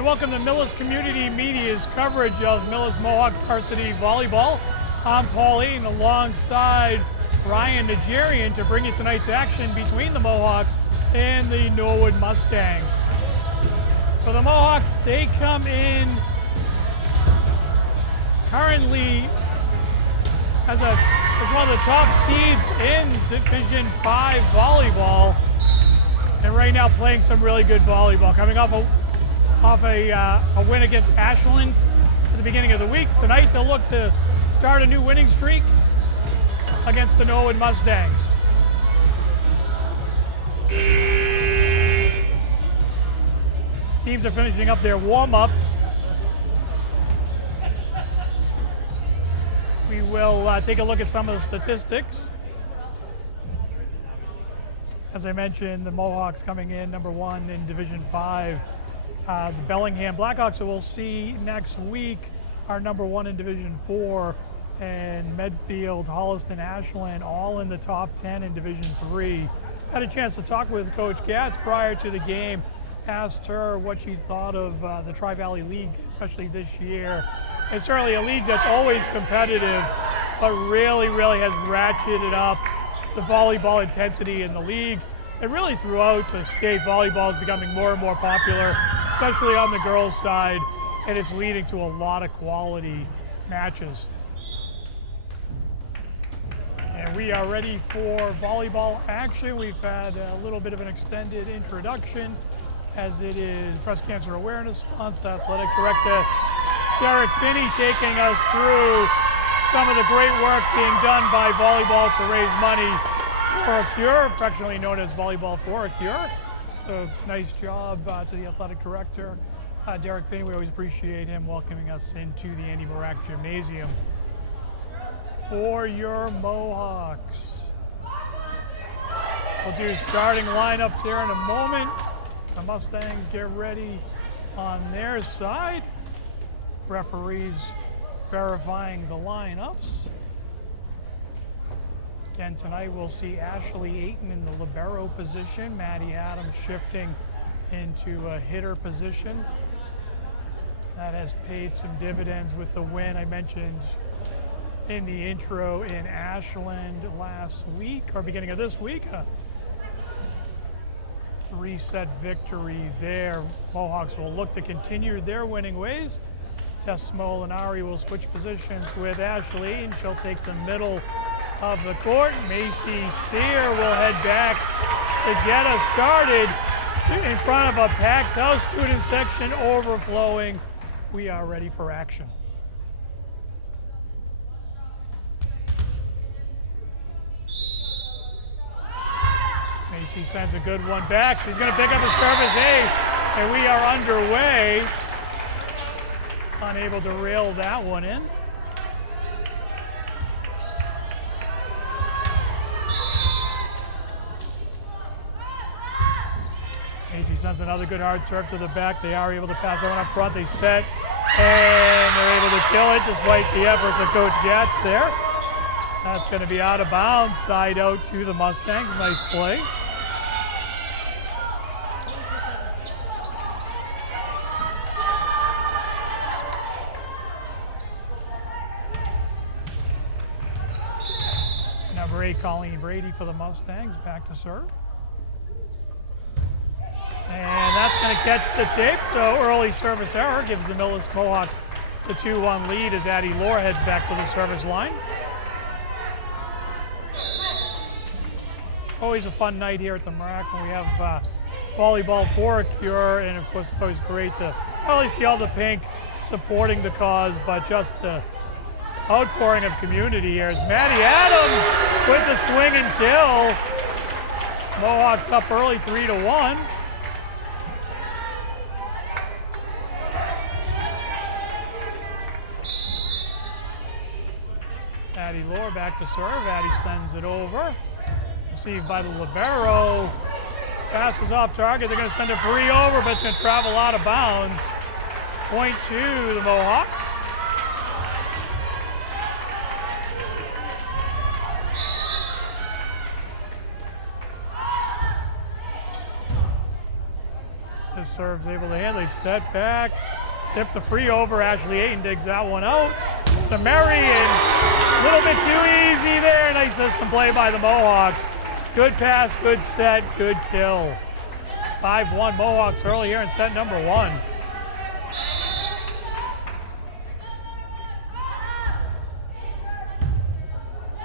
and welcome to Millis Community Media's coverage of Millis Mohawk Varsity Volleyball. I'm Paul Eaton alongside Ryan Nigerian to bring you tonight's action between the Mohawks and the Norwood Mustangs. For the Mohawks, they come in currently as one of the top seeds in Division 5 volleyball, and right now playing some really good volleyball. Coming off a win against Ashland at the beginning of the week. Tonight they'll look to start a new winning streak against the Norwood Mustangs. Teams are finishing up their warm-ups. We will take a look at some of the statistics. As I mentioned, the Mohawks coming in number 1 in Division 5. The Bellingham Blackhawks, who we'll see next week, are number 1 in Division 4. And Medfield, Holliston, Ashland, all in the top 10 in Division 3. Had a chance to talk with Coach Gatz prior to the game. Asked her what she thought of the Tri-Valley League, especially this year. It's certainly a league that's always competitive, but really has ratcheted up the volleyball intensity in the league. And really throughout the state, volleyball is becoming more and more popular, especially on the girls' side, and it's leading to a lot of quality matches. And we are ready for volleyball action. We've had a little bit of an extended introduction as it is Breast Cancer Awareness Month. Athletic Director Derek Finney taking us through some of the great work being done by volleyball to raise money for a cure, affectionately known as Volleyball for a Cure. So nice job to the athletic director, Derek Finney. We always appreciate him welcoming us into the Andy Morak Gymnasium. For your Mohawks, we'll do starting lineups here in a moment. The Mustangs get ready on their side. Referees verifying the lineups. Again, tonight we'll see Ashley Ayton in the libero position, Maddie Adams shifting into a hitter position. That has paid some dividends with the win I mentioned in the intro in Ashland last week, or beginning of this week. A 3-set victory there. Mohawks will look to continue their winning ways. Tess Molinari will switch positions with Ashley, and she'll take the middle of the court. Macy Sear will head back to get us started in front of a packed house, student section overflowing. We are ready for action. Macy sends a good one back. She's going to pick up a service ace, and we are underway. Unable to reel that one in. Macy sends another good hard serve to the back. They are able to pass that one up front. They set, and they're able to kill it despite the efforts of Coach Gatz there. That's going to be out of bounds. Side out to the Mustangs. Nice play. Number 8, Colleen Brady for the Mustangs, back to serve. And that's going to catch the tape, so early service error gives the Millis Mohawks the 2-1 lead as Addie Lohr heads back to the service line. Always a fun night here at the Morak when we have Volleyball for a Cure, and of course it's always great to not only see all the pink supporting the cause, but just the outpouring of community here. As Maddie Adams with the swing and kill. Mohawks up early 3-1. Addie Lohr back to serve. Addie sends it over. Received by the libero. Passes off target. They're going to send a free over, but it's going to travel out of bounds. Point to the Mohawks. This serve's able to handle. They set back, tip the free over. Ashley Ayton digs that one out. To Mary, and a little bit too easy there. Nice system play by the Mohawks. Good pass, good set, good kill. 5-1 Mohawks early here in set number 1.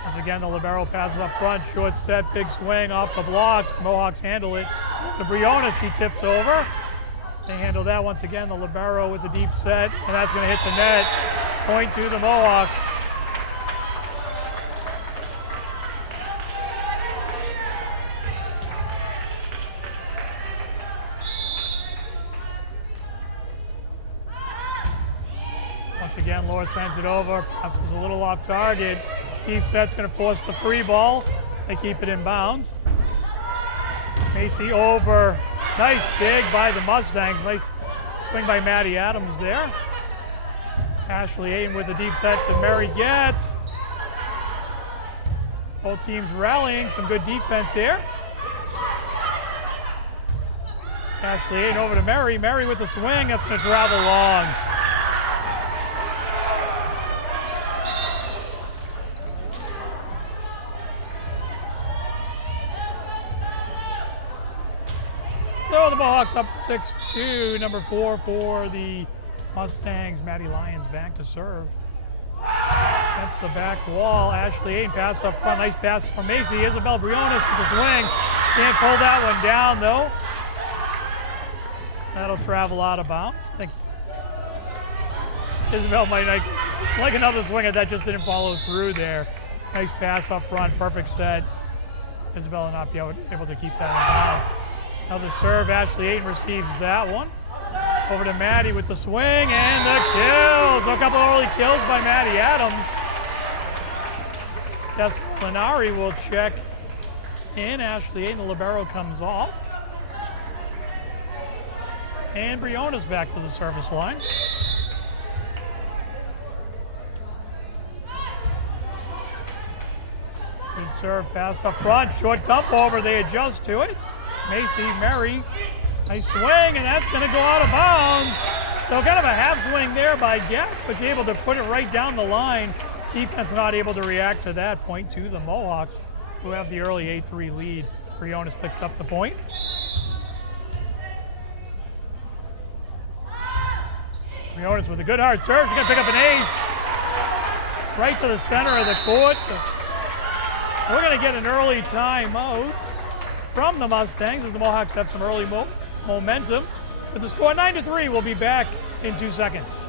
Once again, the libero passes up front. Short set, big swing off the block. Mohawks handle it. To Briona, she tips over. They handle that once again. The libero with the deep set, and that's going to hit the net. Point to the Mohawks. Once again, Laura sends it over, passes a little off target. Deep set's going to force the free ball. They keep it in bounds. Macy over. Nice dig by the Mustangs. Nice swing by Maddie Adams there. Ashley Ayton with the deep set to Mary Getz. Both teams rallying, some good defense here. Ashley Ayton over to Mary. Mary with the swing, that's going to travel long. So the Mohawks up 6-2, number 4 for the Mustangs. Maddie Lyons back to serve. Against the back wall. Ashley Ayton pass up front. Nice pass from Macy. Isabel Briones with the swing. Can't pull that one down though. That'll travel out of bounds. I think Isabel might like another swing at that, just didn't follow through there. Nice pass up front. Perfect set. Isabel will not be able to keep that in bounds. Now the serve. Ashley Ayton receives that one. Over to Maddie with the swing and the kill. So a couple of early kills by Maddie Adams. Tess Plenari will check in. Ashley Ayton, the libero, comes off. And Briona's back to the service line. Good serve, passed up front. Short dump over, they adjust to it. Macy, Mary. Nice swing, and that's going to go out of bounds. So kind of a half swing there by Getz, but you're able to put it right down the line. Defense not able to react to that. Point to the Mohawks, who have the early 8-3 lead. Briones picks up the point. Briones with a good hard serve. She's going to pick up an ace. Right to the center of the court. We're going to get an early timeout from the Mustangs as the Mohawks have some early momentum. With the score 9-3, we'll be back in 2 seconds.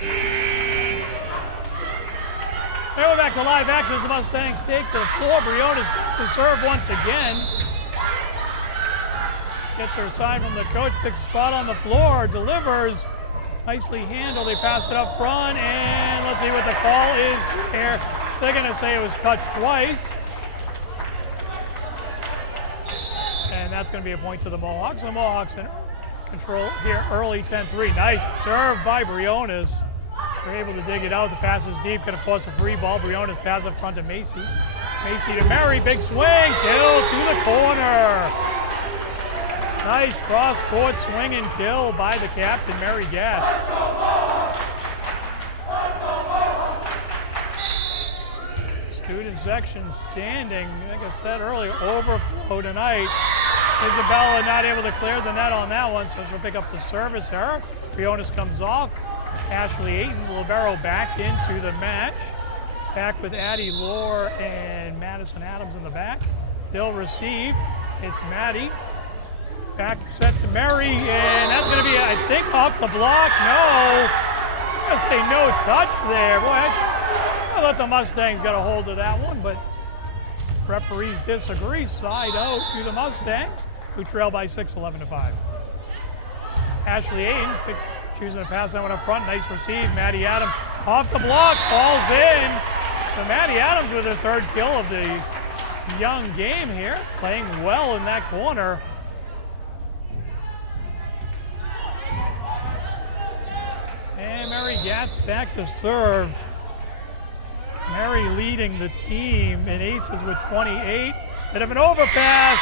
And we're back to live action as the Mustangs take the floor. Briones back to serve once again. Gets her sign from the coach, picks a spot on the floor, delivers. Nicely handled. They pass it up front, and let's see what the call is here. They're going to say it was touched twice. And that's going to be a point to the Mohawks. The Mohawks in control here early, 10-3. Nice serve by Briones. They're able to dig it out. The pass is deep, going to force a free ball. Briones pass up front to Macy. Macy to Mary, big swing, kill to the corner. Nice cross-court swing and kill by the captain, Mary Getz. Student section standing, like I said earlier, overflow tonight. Isabella not able to clear the net on that one, so she'll pick up the service error. Briones comes off. Ashley Ayton, libero, back into the match. Back with Addie Lohr and Madison Adams in the back. They'll receive. It's Maddie. Back set to Mary, and that's going to be, I think, off the block. No. I'm going to say no touch there. Boy, I thought the Mustangs got a hold of that one, but referees disagree. Side out to the Mustangs, who trail by 6, 11-5. Ashley Ayton choosing to pass that one up front. Nice receive. Maddie Adams off the block, falls in. So Maddie Adams with her third kill of the young game here, playing well in that corner. And Mary Getz back to serve. Mary leading the team in aces with 28. Bit of an overpass.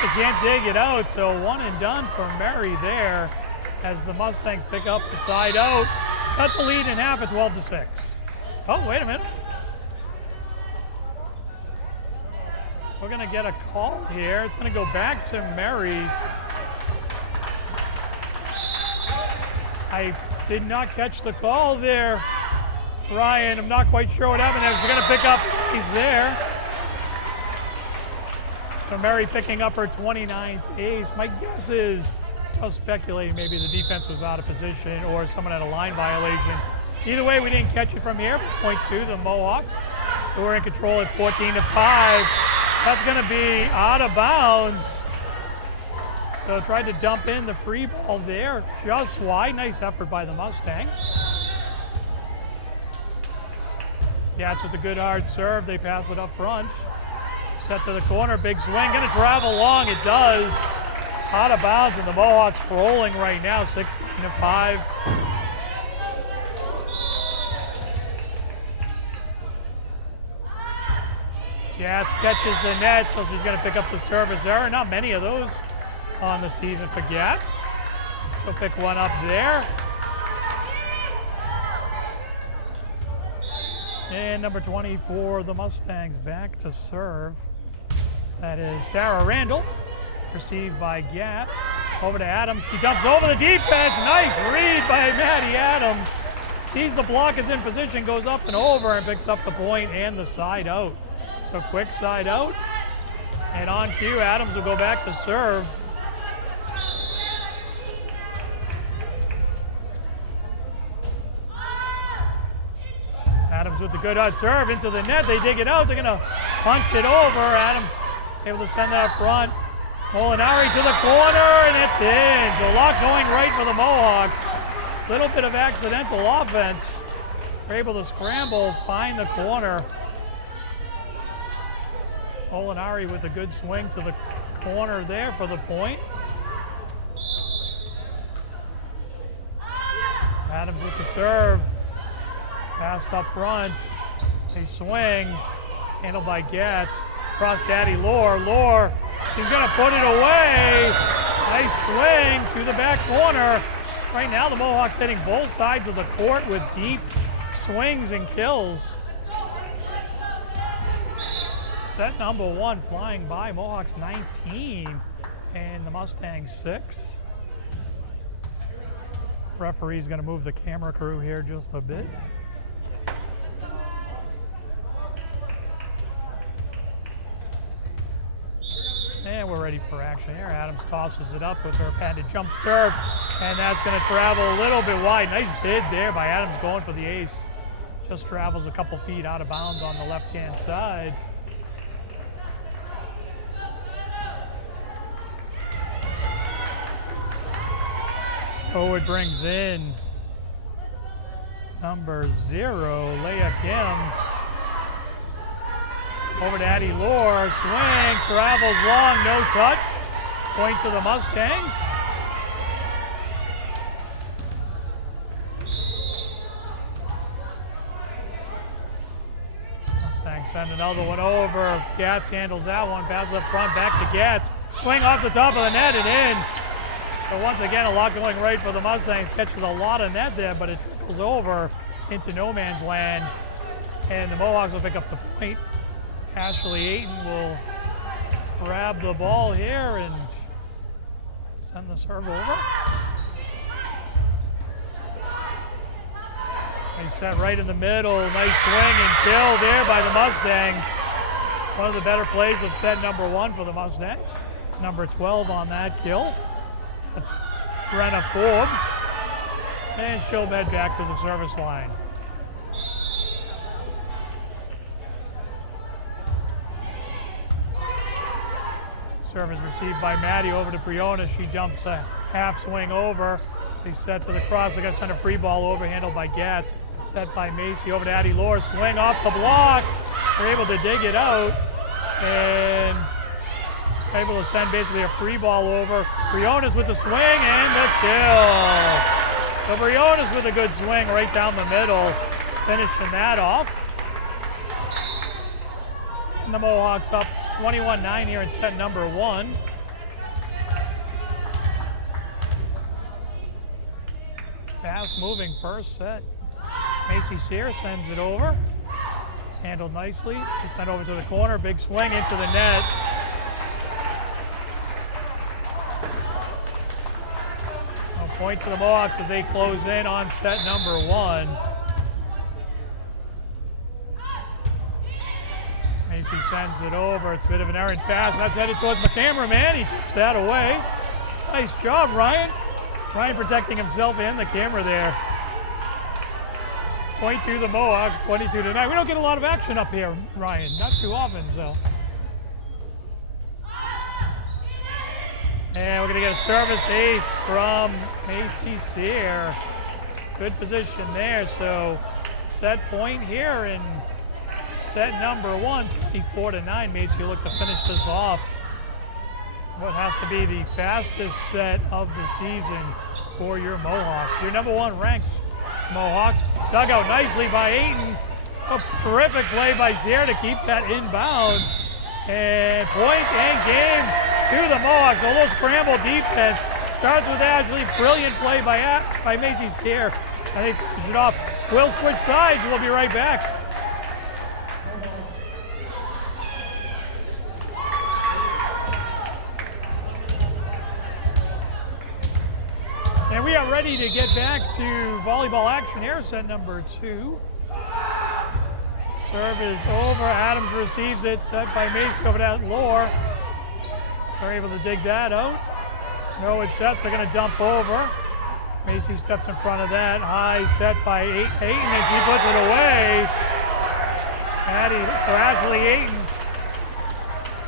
They can't dig it out, so one and done for Mary there as the Mustangs pick up the side out. Cut the lead in half at 12-6. Oh, wait a minute. We're going to get a call here. It's going to go back to Mary. I did not catch the call there, Ryan. I'm not quite sure what happened there. They're going to pick up ace there. So Mary picking up her 29th ace. My guess is, I was speculating maybe the defense was out of position or someone had a line violation. Either way, we didn't catch it from here. Point two, the Mohawks, who are in control at 14-5. That's going to be out of bounds. So tried to dump in the free ball there, just wide. Nice effort by the Mustangs. Gats with a good hard serve. They pass it up front. Set to the corner, big swing, going to travel long. It does. Out of bounds, and the Mohawks rolling right now, 16-5. Gats catches the net, so she's going to pick up the service error. Not many of those on the season for Gats. She'll pick one up there. And number 24, the Mustangs back to serve. That is Sarah Randall. Received by Gats. Over to Adams. She dumps over the defense. Nice read by Maddie Adams. Sees the block is in position, goes up and over, and picks up the point and the side out. So quick side out. And on cue, Adams will go back to serve. Adams with the good hard serve into the net. They dig it out. They're going to punch it over. Adams able to send that up front. Molinari to the corner, and it's in. So a lot going right for the Mohawks. Little bit of accidental offense. They're able to scramble, find the corner. Molinari with a good swing to the corner there for the point. Adams with the serve. Passed up front. They swing. Handled by Gats. Cross to Addie Lohr. Lohr, she's going to put it away. Nice swing to the back corner. Right now, the Mohawks hitting both sides of the court with deep swings and kills. Set number one flying by. Mohawks 19 and the Mustangs 6. Referee's going to move the camera crew here just a bit. And we're ready for action here. Adams tosses it up with her patented jump serve, and that's going to travel a little bit wide. Nice bid there by Adams going for the ace. Just travels a couple feet out of bounds on the left-hand side. Norwood brings in number 0, Leah Kim. Over to Addie Lohr, swing, travels long, no touch. Point to the Mustangs. Mustangs send another one over. Gats handles that one, passes up front, back to Gats. Swing off the top of the net and in. So once again, a lot going right for the Mustangs. Catches a lot of net there, but it trickles over into no man's land. And the Mohawks will pick up the point. Ashley Ayton will grab the ball here and send the serve over. They set right in the middle. Nice swing and kill there by the Mustangs. One of the better plays of set number one for the Mustangs. Number 12 on that kill. That's Brenna Forbes. And she'll head back to the service line. Service received by Maddie over to Briona. She dumps a half swing over. They set to the cross. They got to send a free ball over, handled by Gats. Set by Macy over to Addie Lohr. Swing off the block. They're able to dig it out. And able to send basically a free ball over. Briones with the swing and the kill. So Briones with a good swing right down the middle, finishing that off. And the Mohawks up 21-9 here in set number one. fast-moving first set. Macy Sear sends it over. Handled nicely. They send over to the corner. Big swing into the net. A point to the Mohawks as they close in on set number 1. Macy sends it over. It's a bit of an errant pass. That's headed towards my cameraman. He tips that away. Nice job, Ryan. Ryan protecting himself and the camera there. Point to the Mohawks, 22-9. We don't get a lot of action up here, Ryan. Not too often, so. And we're going to get a service ace from Macy Sear. Good position there. So set point here in set number 1, 24-9. Macy look to finish this off. What has to be the fastest set of the season for your Mohawks. Your number 1 ranked Mohawks. Dug out nicely by Ayton. A terrific play by Sear to keep that inbounds. And point and game to the Mohawks. A little scramble defense. Starts with Ashley. Brilliant play by Macy Sear. And they finish it off. We'll switch sides. We'll be right back. And we are ready to get back to volleyball action here, set number 2. Serve is over. Adams receives it. Set by Macy over to Lohr. They're able to dig that out. Norwood sets. They're going to dump over. Macy steps in front of that. High set by Ayton, and she puts it away. So Ashley Ayton,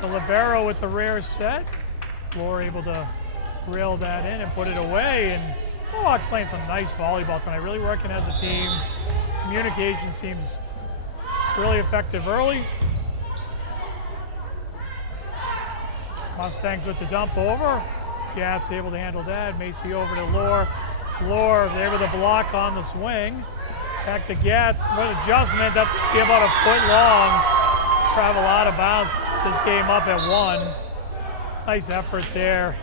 the libero with the rare set. Lohr able to reel that in and put it away. And Mohawks playing some nice volleyball tonight. Really working as a team. Communication seems really effective early. Mustangs with the dump over. Gat's able to handle that. Macy over to Lohr. Lohr is able to block on the swing. Back to Gatz. What adjustment. That's going to be about a foot long. Travel out of bounds. This game up at 1. Nice effort there.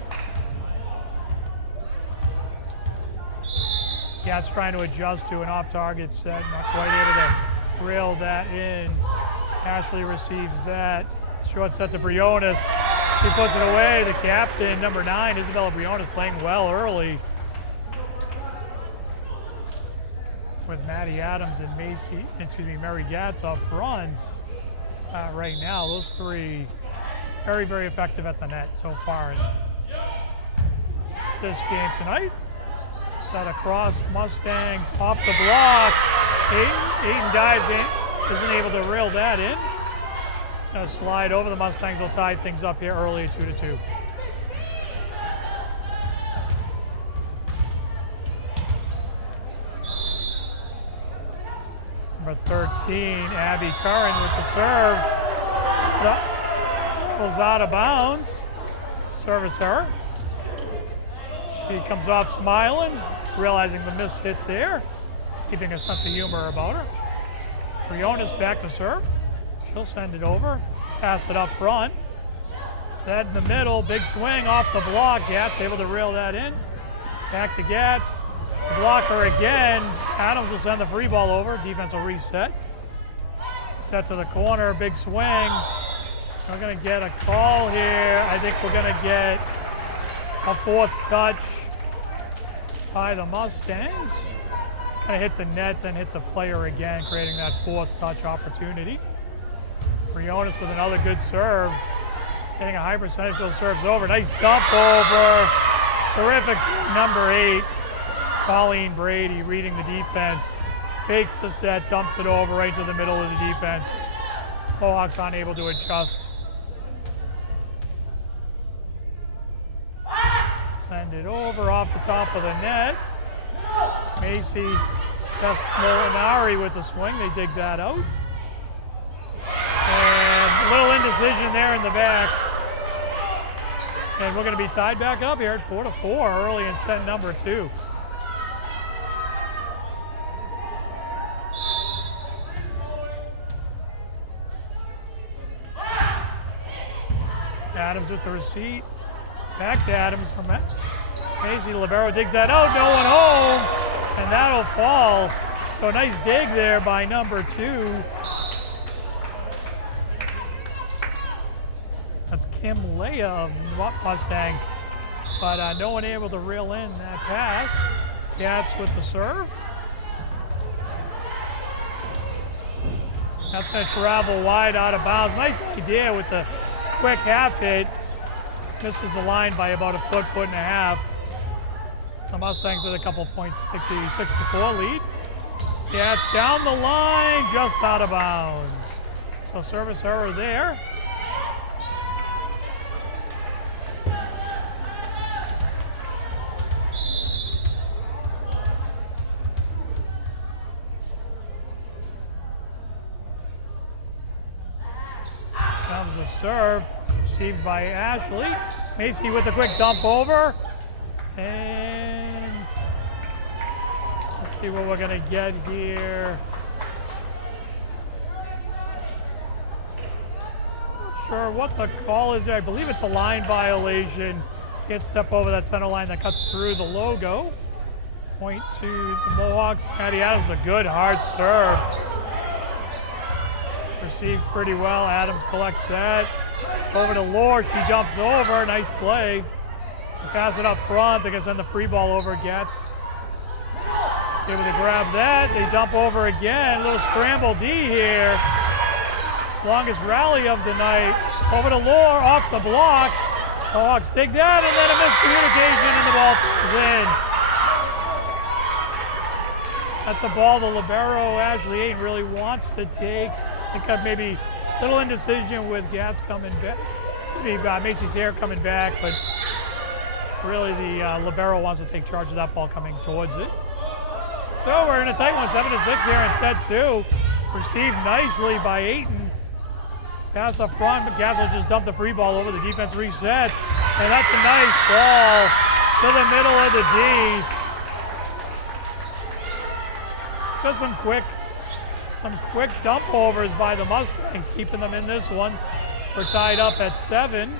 Gat's trying to adjust to an off-target set. Not quite able to reel that in. Ashley receives that. Short set to Briones. She puts it away. The captain, number 9, Isabella Briones, playing well early. With Maddie Adams and Mary Gatz up front right now. Those 3 very, very effective at the net so far in this game tonight. Set across, Mustangs off the block. Ayton dives in, isn't able to reel that in. It's going to slide over. The Mustangs will tie things up here early at 2-2. Number 13, Abby Curran with the serve. Pulls out of bounds. Service error. She comes off smiling, realizing the miss hit there, keeping a sense of humor about her. Briones back to serve. She'll send it over, pass it up front. Set in the middle, big swing off the block. Gatz able to reel that in. Back to Gatz. Blocker again. Adams will send the free ball over. Defense will reset. Set to the corner, big swing. We're going to get a call here. I think we're going to get a 4th touch by the Mustangs. Kind of hit the net, then hit the player again, creating that 4th touch opportunity. Briones with another good serve. Getting a high percentage of those serves over. Nice dump over. Terrific number 8. Colleen Brady reading the defense. Fakes the set, dumps it over right to the middle of the defense. Mohawks unable to adjust. Send it over off the top of the net. Macy Molinari with the swing. They dig that out. And a little indecision there in the back. And we're going to be tied back up here at 4-4 early in set number 2. Adams with the receipt. Back to Adams from Macy. Libero digs that out. No one home. and that'll fall. So a nice dig there by number 2. That's Kim Leia of Mustangs, but no one able to reel in that pass. Gats with the serve. That's going to travel wide out of bounds. Nice idea with the quick half hit. Misses the line by about a foot, foot and a half. The Mustangs with a couple points take the 6-4 lead. Gats down the line, just out of bounds. So service error there. Comes the serve, received by Ashley. Macy with a quick dump over. And let's see what we're gonna get here. Not sure what the call is there. I believe it's a line violation. Can't step over that center line that cuts through the logo. Point to the Mohawks. Maddie Adams, a good hard serve. Received pretty well. Adams collects that. Over to Lore, she jumps over. Nice play. They pass it up front. They're going to send the free ball over. Gats able to grab that. They dump over again. Little scramble D here. Longest rally of the night. Over to Lore, off the block. Hawks take that, and then a miscommunication, and the ball goes in. That's a ball the libero, Ashley Ayton, really wants to take. I think maybe a little indecision with Gats coming back. It's going to be Macy Sayre coming back, but really the libero wants to take charge of that ball coming towards it. So we're in a tight one, 7-6 here in set 2. Received nicely by Ayton. Pass up front, but Gats will just dump the free ball over. The defense resets, and that's a nice ball to the middle of the D. Just some quick dump overs by the Mustangs, keeping them in this one. We're tied up at 7.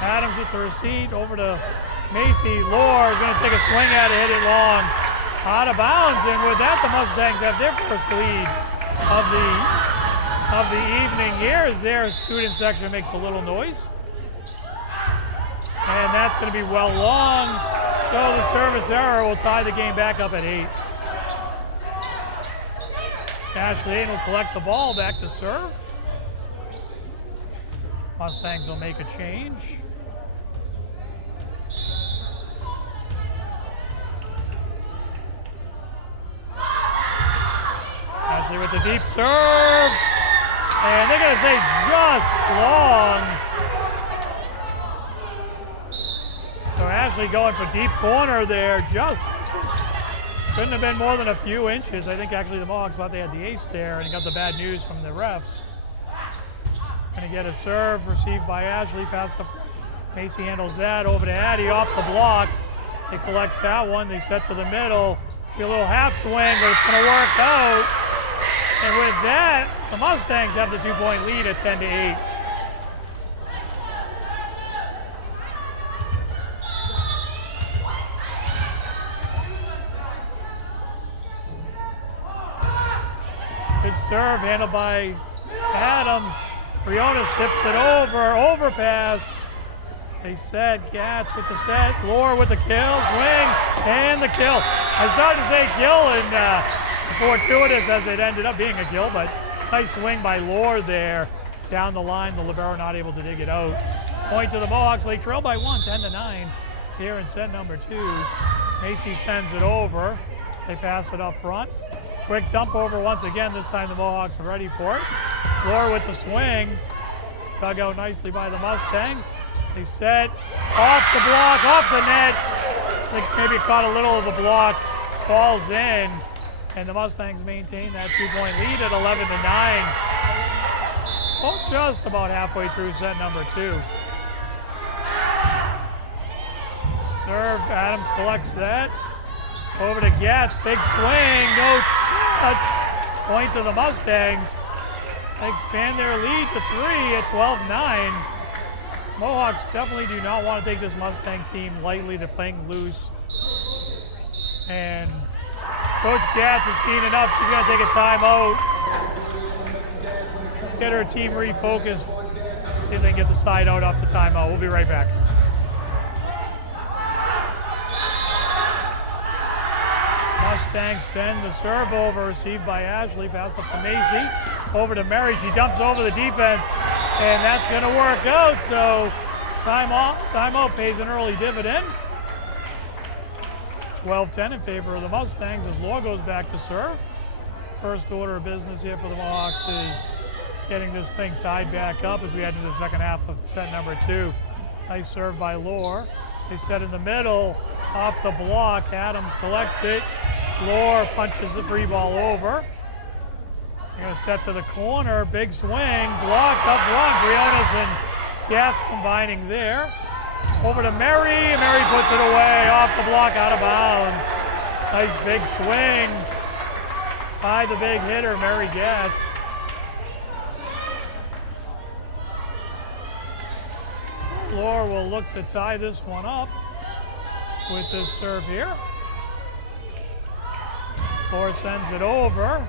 Adams with the receipt over to Macy. Lore is going to take a swing at it, hit it long. Out of bounds, and with that, the Mustangs have their first lead of the evening here as their student section makes a little noise. And that's going to be well long. So the service error will tie the game back up at 8. Ashley Ayton will collect the ball back to serve. Mustangs will make a change. Ashley with the deep serve. And they're going to say just long. So Ashley going for deep corner there, just couldn't have been more than a few inches. I think actually the Mohawks thought they had the ace there and got the bad news from the refs. Gonna get a serve received by Ashley, past the front. Macy handles that, over to Addie, off the block. They collect that one, they set to the middle. Be a little half swing, but it's gonna work out. And with that, the Mustangs have the 2-point lead at 10-8. Good serve handled by Adams. Briones tips it over, overpass. They set, Gats with the set, Lore with the kill, swing, and the kill. I started to say kill and fortuitous as it ended up being a kill, but nice swing by Lore there. Down the line, the libero not able to dig it out. Point to the Mohawks, they trail by 1, 10-9 here in set number 2. Macy sends it over. They pass it up front. Quick dump over once again. This time the Mohawks are ready for it. Lore with the swing. Dug out nicely by the Mustangs. They set off the block, off the net. I think maybe caught a little of the block. Falls in. And the Mustangs maintain that 2-point lead at 11-9. Well, just about halfway through set number 2. Serve, Adams collects that. Over to Gats, big swing, no touch. Point to the Mustangs. They expand their lead to 3 at 12-9. Mohawks definitely do not want to take this Mustang team lightly. They're playing loose. And Coach Gatz has seen enough. She's going to take a timeout. Get her team refocused. See if they can get the side out off the timeout. We'll be right back. Mustangs send the serve over, received by Ashley, pass up to Macy, over to Mary. She dumps over the defense, and that's going to work out. So timeout pays an early dividend. 12-10 in favor of the Mustangs as Law goes back to serve. First order of business here for the Mohawks is getting this thing tied back up as we head into the second half of set number 2. Nice serve by Lore. They set in the middle, off the block. Adams collects it. Lore punches the free ball over. They're going to set to the corner. Big swing, blocked up front. Briones and Gatz combining there. Over to Mary. Mary puts it away, off the block, out of bounds. Nice big swing by the big hitter, Mary Gatz. Lore will look to tie this one up with this serve here. Lore sends it over.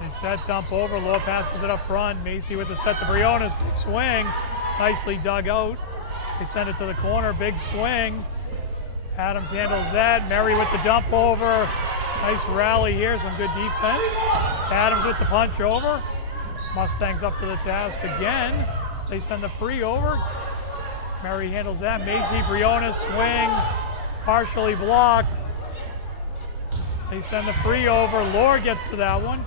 They set dump over. Lore passes it up front. Macy with the set to Briones. Big swing. Nicely dug out. They send it to the corner. Big swing. Adams handles that. Mary with the dump over. Nice rally here. Some good defense. Adams with the punch over. Mustangs up to the task again. They send the free over. Mary handles that. Macy, Briones, swing. Partially blocked. They send the free over. Lore gets to that one.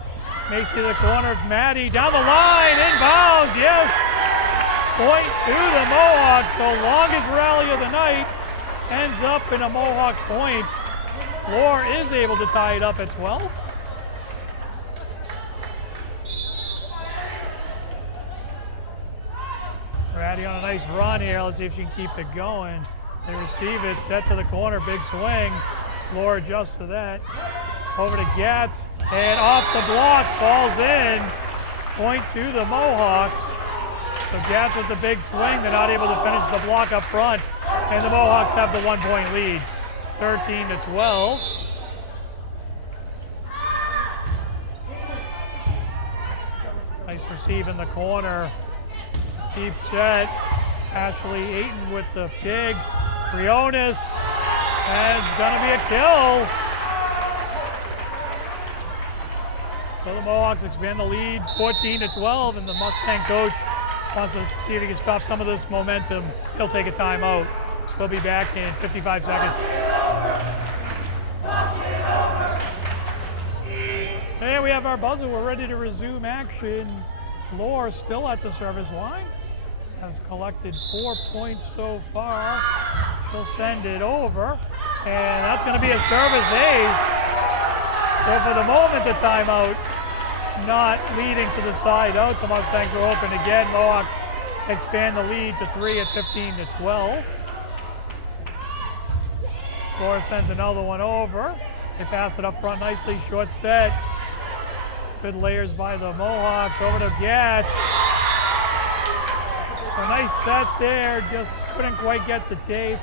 Macy to the corner. Maddie down the line. Inbounds. Yes. Point to the Mohawks. So longest rally of the night ends up in a Mohawk point. Lore is able to tie it up at 12. So Addie on a nice run here. Let's see if she can keep it going. They receive it, set to the corner, big swing. Lore adjusts to that. Over to Gatz, and off the block, falls in. Point to the Mohawks. So Gatz with the big swing. They're not able to finish the block up front, and the Mohawks have the 1-point lead, 13-12. Nice receive in the corner. Deep set. Ashley Ayton with the dig. Briones, and it's gonna be a kill. So the Mohawks expand the lead, 14-12, and the Mustang coach wants to see if he can stop some of this momentum. He'll take a timeout. We'll be back in 55 seconds. And we have our buzzer. We're ready to resume action. Lore still at the service line. Has collected 4 points so far. She'll send it over, and that's going to be a service ace. So for the moment, the timeout not leading to the side out. The Mustangs are open again. Mohawks expand the lead to 3 at 15-12. Lore sends another one over. They pass it up front nicely, short set. Good layers by the Mohawks. Over to Gatz. So nice set there, just couldn't quite get the tape.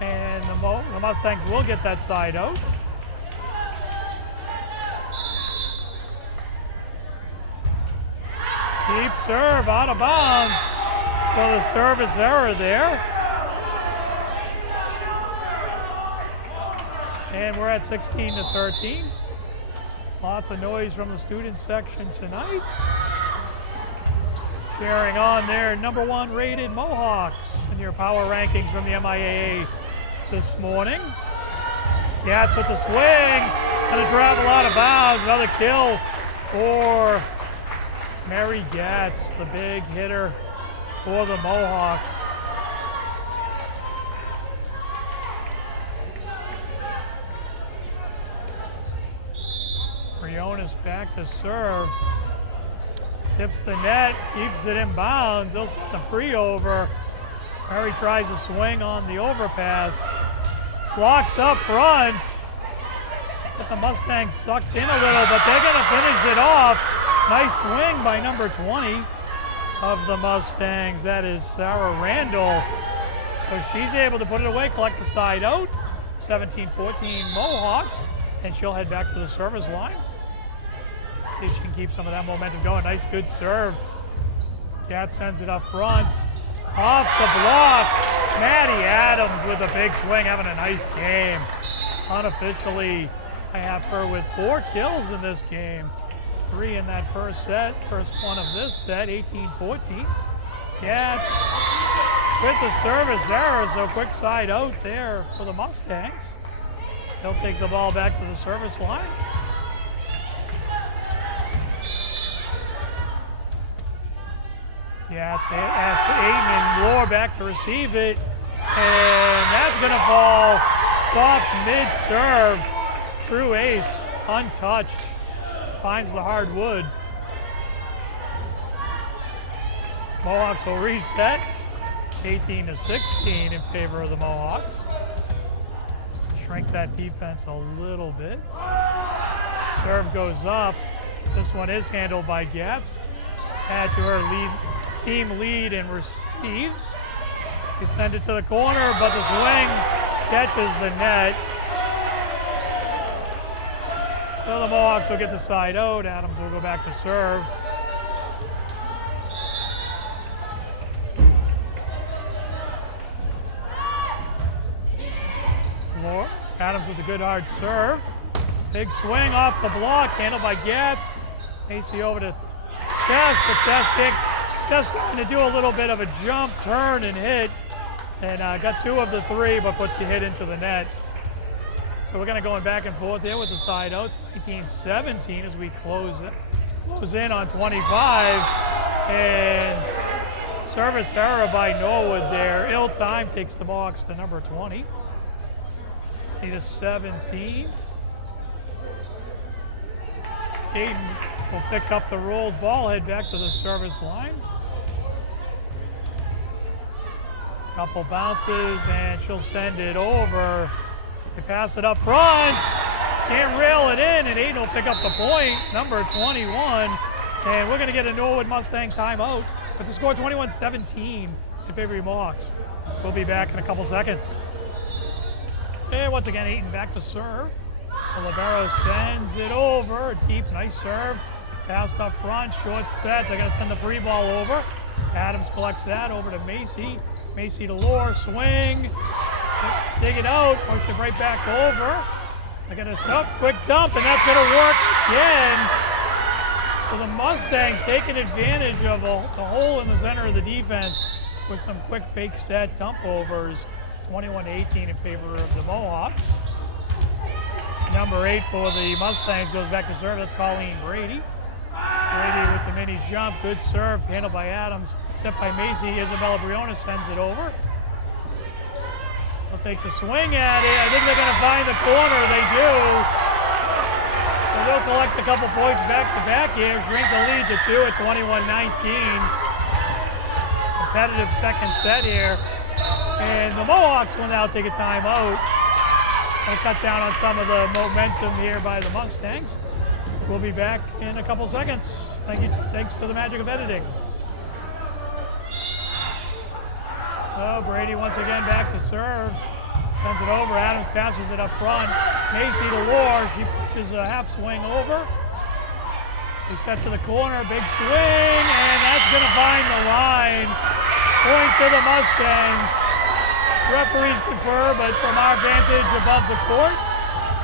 And the Mustangs will get that side out. Deep serve, out of bounds. So the service error there. And we're at 16-13. Lots of noise from the student section tonight. Cheering on their #1 rated Mohawks in your power rankings from the MIAA this morning. Gatz with the swing, gonna travel out of bounds. Another kill for Mary Gatz, the big hitter for the Mohawks. Briones back to serve. Tips the net, keeps it in bounds. They'll send the free over. Mary tries to swing on the overpass. Blocks up front. Get the Mustangs sucked in a little, but they're gonna finish it off. Nice swing by number 20. of the Mustangs. That is Sarah Randall. So she's able to put it away, collect the side out. 17-14 Mohawks, and she'll head back to the service line. See if she can keep some of that momentum going. Nice, good serve. Gat sends it up front. Off the block, Maddie Adams with a big swing, having a nice game. Unofficially, I have her with 4 kills in this game. 3 in that first set, first one of this set, 18-14. Gats with the service error, so quick side out there for the Mustangs. They'll take the ball back to the service line. Gats asks Aiden and Lohr back to receive it, and that's gonna fall soft mid-serve. True ace, untouched, finds the hard wood. Mohawks will reset, 18-16 in favor of the Mohawks. Shrink that defense a little bit. Serve goes up. This one is handled by Gats. Add to her team lead and receives. They send it to the corner, but the swing catches the net. So the Mohawks will get the side out. Adams will go back to serve. Adams with a good hard serve. Big swing off the block, handled by Gats. Macy over to Tess, but Tess trying to do a little bit of a jump, turn, and hit. And got 2 of the 3, but put the hit into the net. So we're gonna going back and forth here with the side outs. 19-17 as we close in on 25. And service error by Norwood there. Ill time takes the Mohawks to number 20. 20-17. Aiden will pick up the rolled ball, head back to the service line. Couple bounces, and she'll send it over. They pass it up front. Can't rail it in, and Aiden will pick up the point, number 21. And we're going to get a Norwood Mustang timeout with the score 21-17 in favor of Mohawks. We'll be back in a couple seconds. And once again, Aiden back to serve. The libero sends it over. Deep, nice serve. Passed up front, short set. They're going to send the free ball over. Adams collects that over to Macy. Macy to Lohr, swing. Dig it out, push it right back over. They're going to quick dump, and that's going to work again. So the Mustangs taking advantage of the hole in the center of the defense with some quick fake set dump overs. 21-18 in favor of the Mohawks. Number 8 for the Mustangs goes back to serve. That's Colleen Brady. Brady with the mini jump. Good serve, handled by Adams. Set by Macy. Isabella Briones sends it over. They'll take the swing at it. I think they're going to find the corner. They do. So they'll collect a couple points back to back here. Shrink the lead to 2 at 21-19. Competitive second set here. And the Mohawks will now take a timeout. Going to cut down on some of the momentum here by the Mustangs. We'll be back in a couple seconds. Thanks to the magic of editing. So Brady once again back to serve. Sends it over. Adams passes it up front. Macy to Lohr. She pitches a half swing over. They set to the corner. Big swing, and that's going to find the line. Point to the Mustangs. Referees confer, but from our vantage above the court,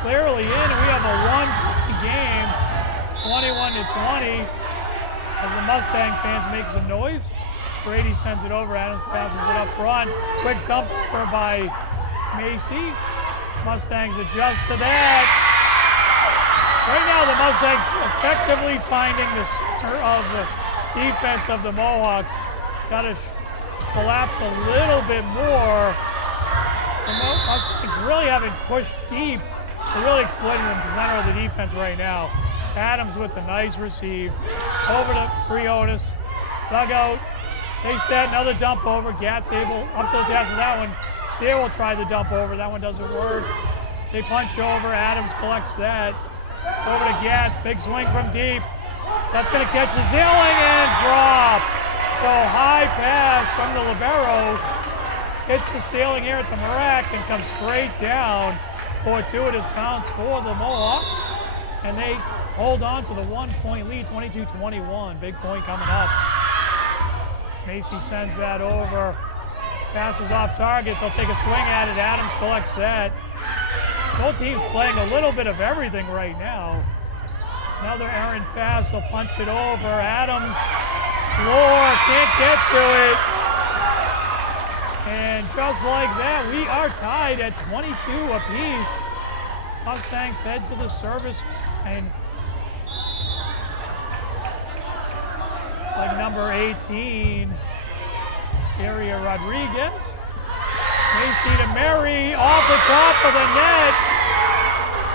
clearly in, and we have a 1-point game, 21-20, as the Mustang fans make some noise. Brady sends it over, Adams passes it up front. Quick dump over by Macy. Mustangs adjust to that. Right now the Mustangs effectively finding the center of the defense of the Mohawks. Got to collapse a little bit more. The Mustangs really haven't pushed deep. They're really exploiting the center of the defense right now. Adams with a nice receive. Over to Briones. Dugout. They set another dump over. Gats able up to the task of that one. Sear will try the dump over. That one doesn't work. They punch over. Adams collects that. Over to Gats. Big swing from deep. That's going to catch the ceiling and drop. So high pass from the libero. Hits the ceiling here at the Marac and comes straight down. Fortuitous bounce for the Mohawks. And they hold on to the 1-point lead, 22-21. Big point coming up. Macy sends that over. Passes off target. They'll take a swing at it. Adams collects that. Both teams playing a little bit of everything right now. Another errant pass. They'll punch it over. Adams, floor, can't get to it. And just like that, we are tied at 22 apiece. Mustangs head to the service line. It's like number 18, Aria Rodriguez. Macy to Mary, off the top of the net.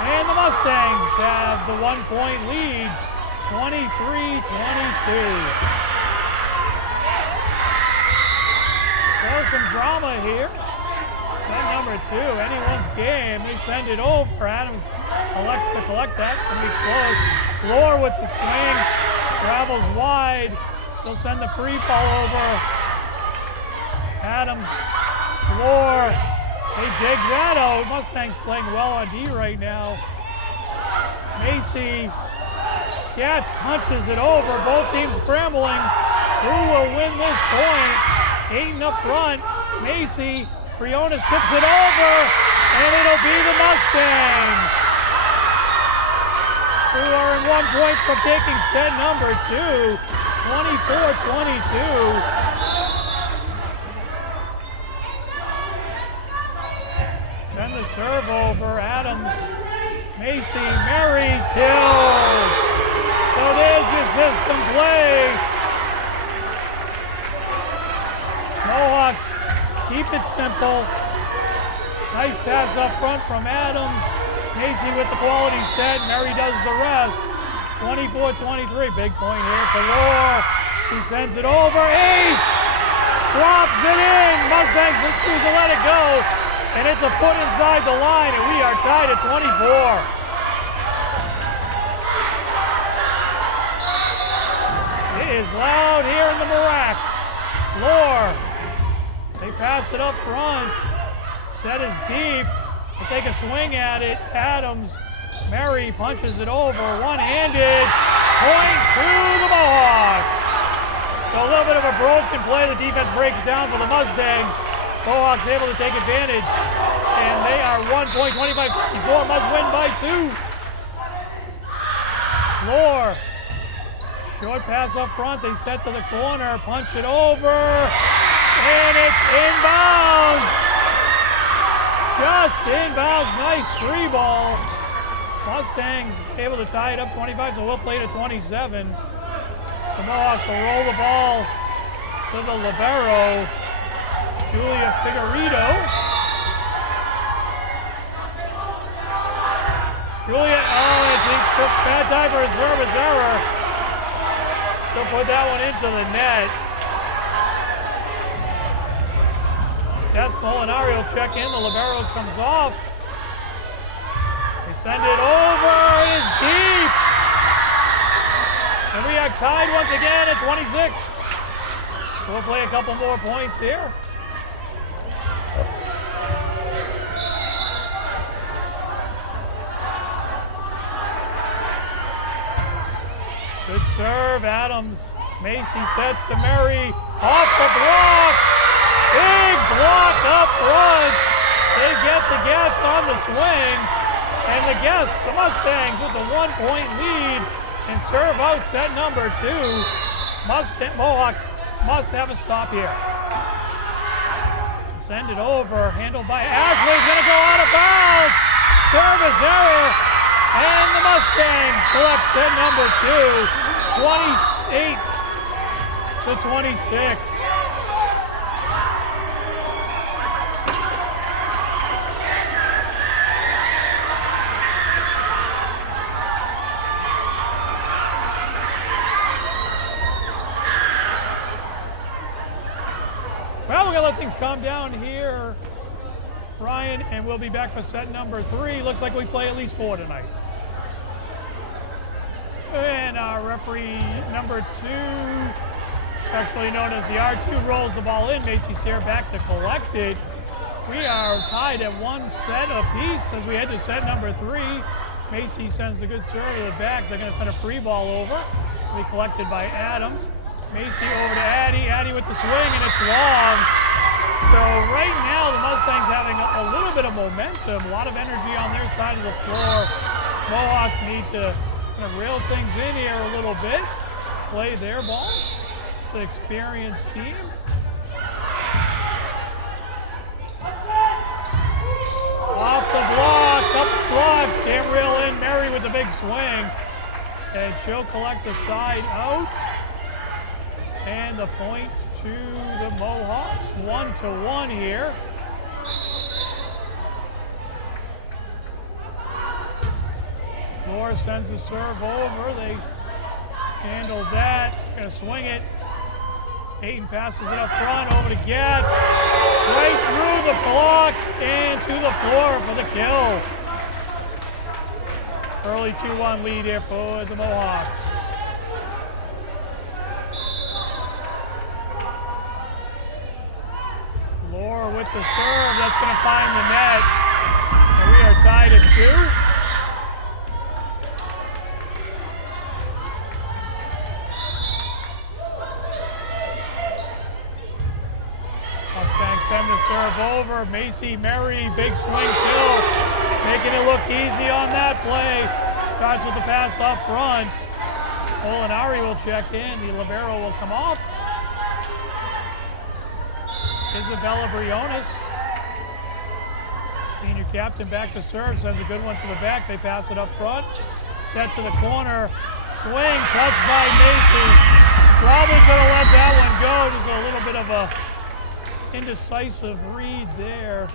And the Mustangs have the 1-point lead, 23-22. So some drama here. Set number 2, anyone's game. They send it over. Adams elects to collect that. Can be close. Lohr with the swing. Travels wide. They'll send the free ball over. Adams, Lohr. They dig that out. Mustangs playing well on D right now. Macy gets, punches it over. Both teams scrambling. Who will win this point? Ayton up front. Macy. Briones tips it over, and it'll be the Mustangs, who are in 1 point from taking set number 2, 24-22. Send the serve over, Adams, Macy, Mary, killed. So there's your system play. Mohawks keep it simple. Nice pass up front from Adams. Macy with the quality set. Mary does the rest. 24-23. Big point here for Lohr. She sends it over. Ace! Drops it in. Mustangs choose to let it go. And it's a foot inside the line, and we are tied at 24. It is loud here in the Marac. Lohr. They pass it up front. Set is deep. They take a swing at it. Adams, Mary punches it over. One-handed. Point to the Mohawks. So a little bit of a broken play. The defense breaks down for the Mustangs. Mohawks able to take advantage. And they are 1 point, 25-24. Must win by 2. Lohr. Short pass up front. They set to the corner. Punch it over. And it's inbounds. Just inbounds. Nice free ball. Mustangs able to tie it up 25, so we'll play to 27. The Mohawks will roll the ball to the libero, Julia Figueredo. Julia, it's a bad time for a service error. She'll put that one into the net. Tess Molinari will check in. The libero comes off. They send it over. It's deep. And we are tied once again at 26. We'll play a couple more points here. Good serve, Adams. Macy sets to Mary. Off the block. Big block up front. They get to Gatz on the swing. And the Guests, the Mustangs, with the 1 point lead and serve out set number 2. Mohawks must have a stop here. Send it over, handled by Ashley's gonna go out of bounds. Service error. And the Mustangs collect set number 2, 28-26. Well, we're gonna let things calm down here, Ryan, and we'll be back for set number 3. Looks like we play at least 4 tonight. And our referee number 2, Especially known as the R2, rolls the ball in. Macy Sayre back to collect it. We are tied at 1 set apiece as we head to set number 3. Macy sends a good serve to the back. They're going to send a free ball over. It'll be collected by Adams. Macy over to Addie. Addie with the swing, and it's long. So right now, the Mustangs having a little bit of momentum, a lot of energy on their side of the floor. Mohawks need to kind of reel things in here a little bit, play their ball. It's an experienced team. Off the block, up the blocks, can't reel in. Mary with the big swing. And she'll collect the side out. And the point to the Mohawks, 1-1 here. Laura sends the serve over. They handle that. Gonna swing it. Hayton passes it up front over to Getz. Right through the block and to the floor for the kill. Early 2-1 lead here for the Mohawks. Laura with the serve, that's going to find the net. And we are tied at 2. Mustangs send the serve over. Macy, Mary, big swing kill. Making it look easy on that play. Starts with the pass up front. Molinari will check in. The libero will come off. Isabella Briones, senior captain, back to serve, sends a good one to the back. They pass it up front. Set to the corner. Swing, touched by Macy. Probably could have let that one go. Just a little bit of a indecisive read there.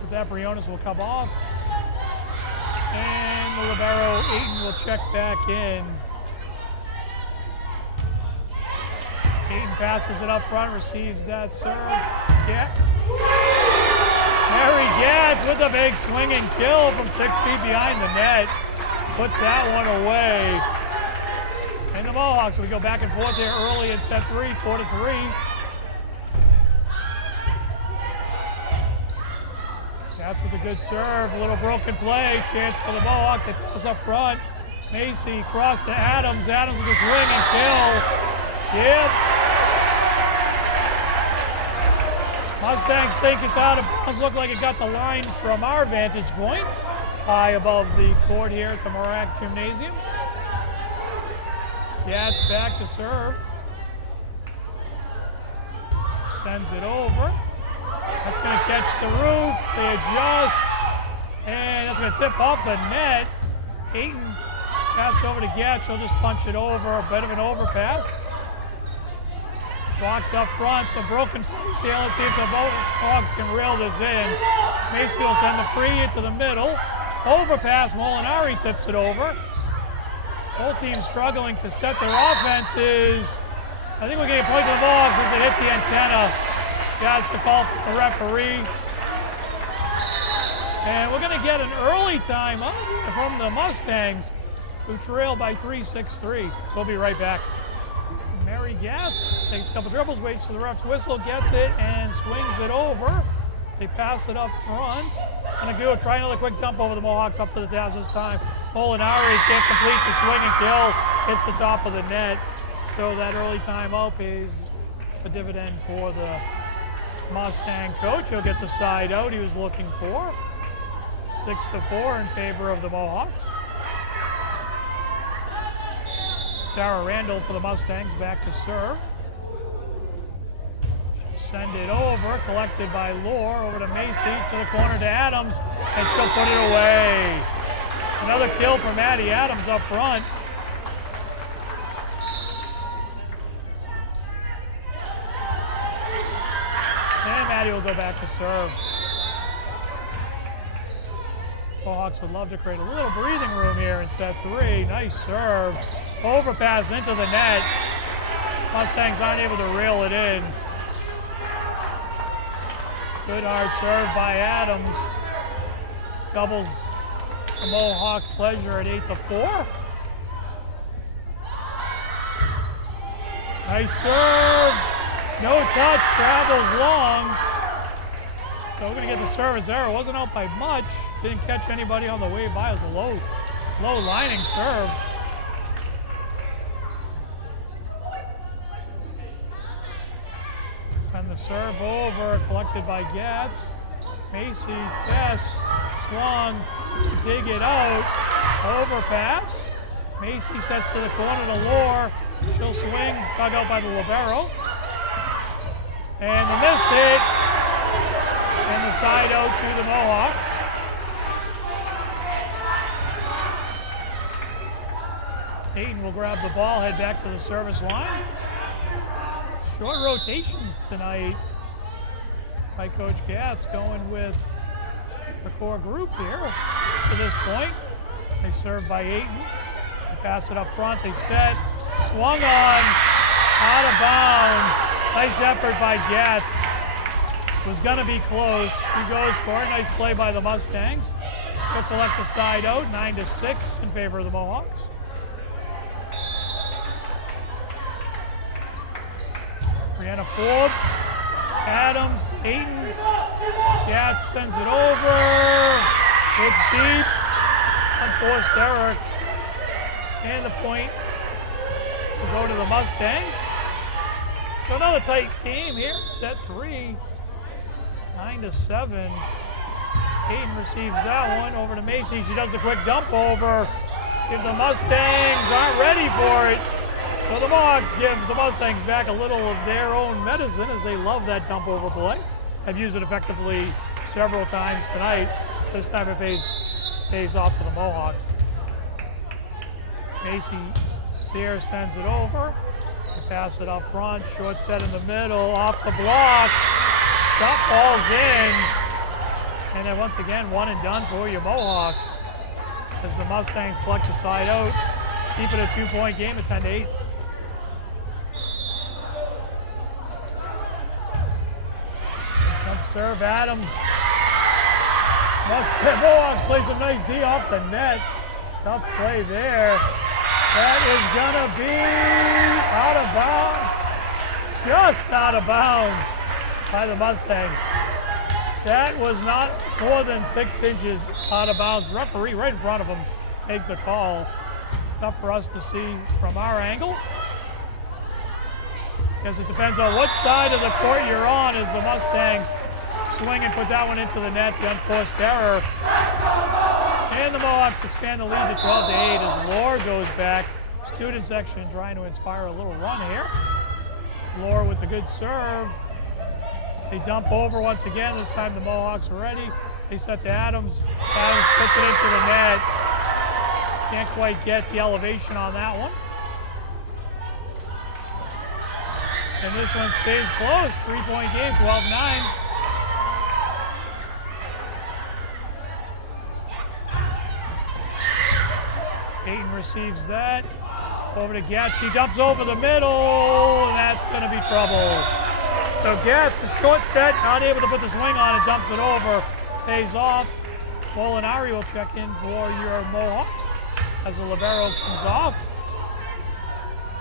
But that Briones will come off. And the libero, Ayton, will check back in. Ayton passes it up front, receives that serve. Yeah. Mary Gads with a big swing and kill from 6 feet behind the net. Puts that one away. And the Mohawks, we go back and forth there early in set 3, 4-3. That's with a good serve, a little broken play, chance for the Mohawks. They pass up front. Macy cross to Adams. Adams with a swing and kill. Yep. Mustangs think it's out of bounds. Look like it got the line from our vantage point, high above the court here at the Morac Gymnasium. Gats back to serve. Sends it over. That's going to catch the roof. They adjust. And that's going to tip off the net. Ayton pass over to Gats. She'll just punch it over. A bit of an overpass. Blocked up front. Some broken plays here. Let's see if the Mohawks can reel this in. Macy will send the free into the middle. Overpass. Molinari tips it over. Whole team struggling to set their offenses. I think we're getting a point to the Mohawks as they hit the antenna. Got to call for the referee. And we're going to get an early time from the Mustangs, who trail by 3-6-3. We'll be right back. Mary Gatz takes a couple dribbles, waits for the ref's whistle, gets it, and swings it over. They pass it up front. Gonna go try another quick dump over the Mohawks up to the Taz this time. Molinari can't complete the swing and kill. Hits the top of the net. So that early timeout pays a dividend for the Mustang coach. He'll get the side out he was looking for. 6-4 in favor of the Mohawks. Sarah Randall for the Mustangs back to serve. Send it over, collected by Lore, over to Macy, to the corner to Adams, and she'll put it away. Another kill for Maddie Adams up front. And Maddie will go back to serve. Mohawks would love to create a little breathing room here in set 3. Nice serve. Overpass into the net. Mustangs aren't able to reel it in. Good hard serve by Adams. Doubles the Mohawk pleasure at 8-4. Nice serve. No touch, travels long. So we're going to get the service error. Wasn't out by much. Didn't catch anybody on the way by. It was a low lining serve. Send the serve over, collected by Gatz. Macy, Tess, swung, dig it out, overpass. Macy sets to the corner to Lore. She'll swing, dug out by the libero. And the miss hit, and the side out to the Mohawks. Ayton will grab the ball, head back to the service line. Short rotations tonight by Coach Gatz, going with the core group here to this point. They serve by Ayton. They pass it up front. They set. Swung on. Out of bounds. Nice effort by Gatz. Was going to be close. She goes for it. Nice play by the Mustangs. They'll collect the side out. 9-6 in favor of the Mohawks. Brianna Forbes, Adams, Ayton, Gatz sends it over, it's deep, unforced error, and the point will go to the Mustangs. So another tight game here, set 3, 9-7. Ayton receives that one, over to Macy, she does a quick dump over, if the Mustangs aren't ready for it. So the Mohawks give the Mustangs back a little of their own medicine, as they love that dump over play. I've used it effectively several times tonight. This time it pays off for the Mohawks. Macy Sears sends it over. They pass it up front, short set in the middle, off the block. Dump falls in. And then once again, one and done for your Mohawks, as the Mustangs collect the side out. Keep it a 2-point game at 10-8. Serve Adams. Mohawks play some nice D off the net. Tough play there. That is gonna be out of bounds. Just out of bounds by the Mustangs. That was not more than 6 inches out of bounds. The referee right in front of him make the call. Tough for us to see from our angle. Because it depends on what side of the court you're on, as the Mustangs swing and put that one into the net, the unforced error. And the Mohawks expand the lead to 12-8 as Lore goes back. Student section trying to inspire a little run here. Lore with the good serve. They dump over once again. This time the Mohawks are ready. They set to Adams. Adams puts it into the net. Can't quite get the elevation on that one. And this one stays close. 3-point game, 12-9. Ayton receives that. Over to Gatz. She dumps over the middle, and that's going to be trouble. So Gatz, a short set, not able to put the swing on it, dumps it over, pays off. Molinari will check in for your Mohawks as the libero comes off.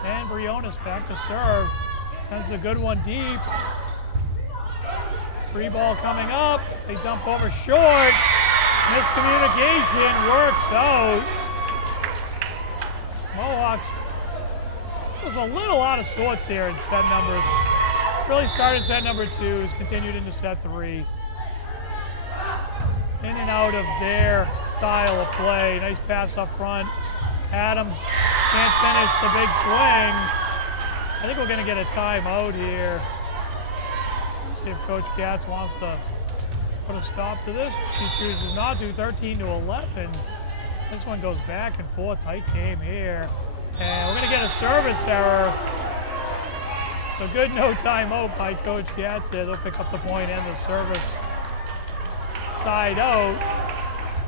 And Briones back to serve. Sends a good one deep. Free ball coming up. They dump over short. Miscommunication works out. Mohawks was a little out of sorts here in set number. Really started set number 2, has continued into set 3. In and out of their style of play. Nice pass up front. Adams can't finish the big swing. I think we're going to get a timeout here. See if Coach Gatz wants to put a stop to this. She chooses not to. 13-11. This one goes back and forth, tight game here. And we're gonna get a service error. So good no timeout by Coach Gatz there. They'll pick up the point and the service side out.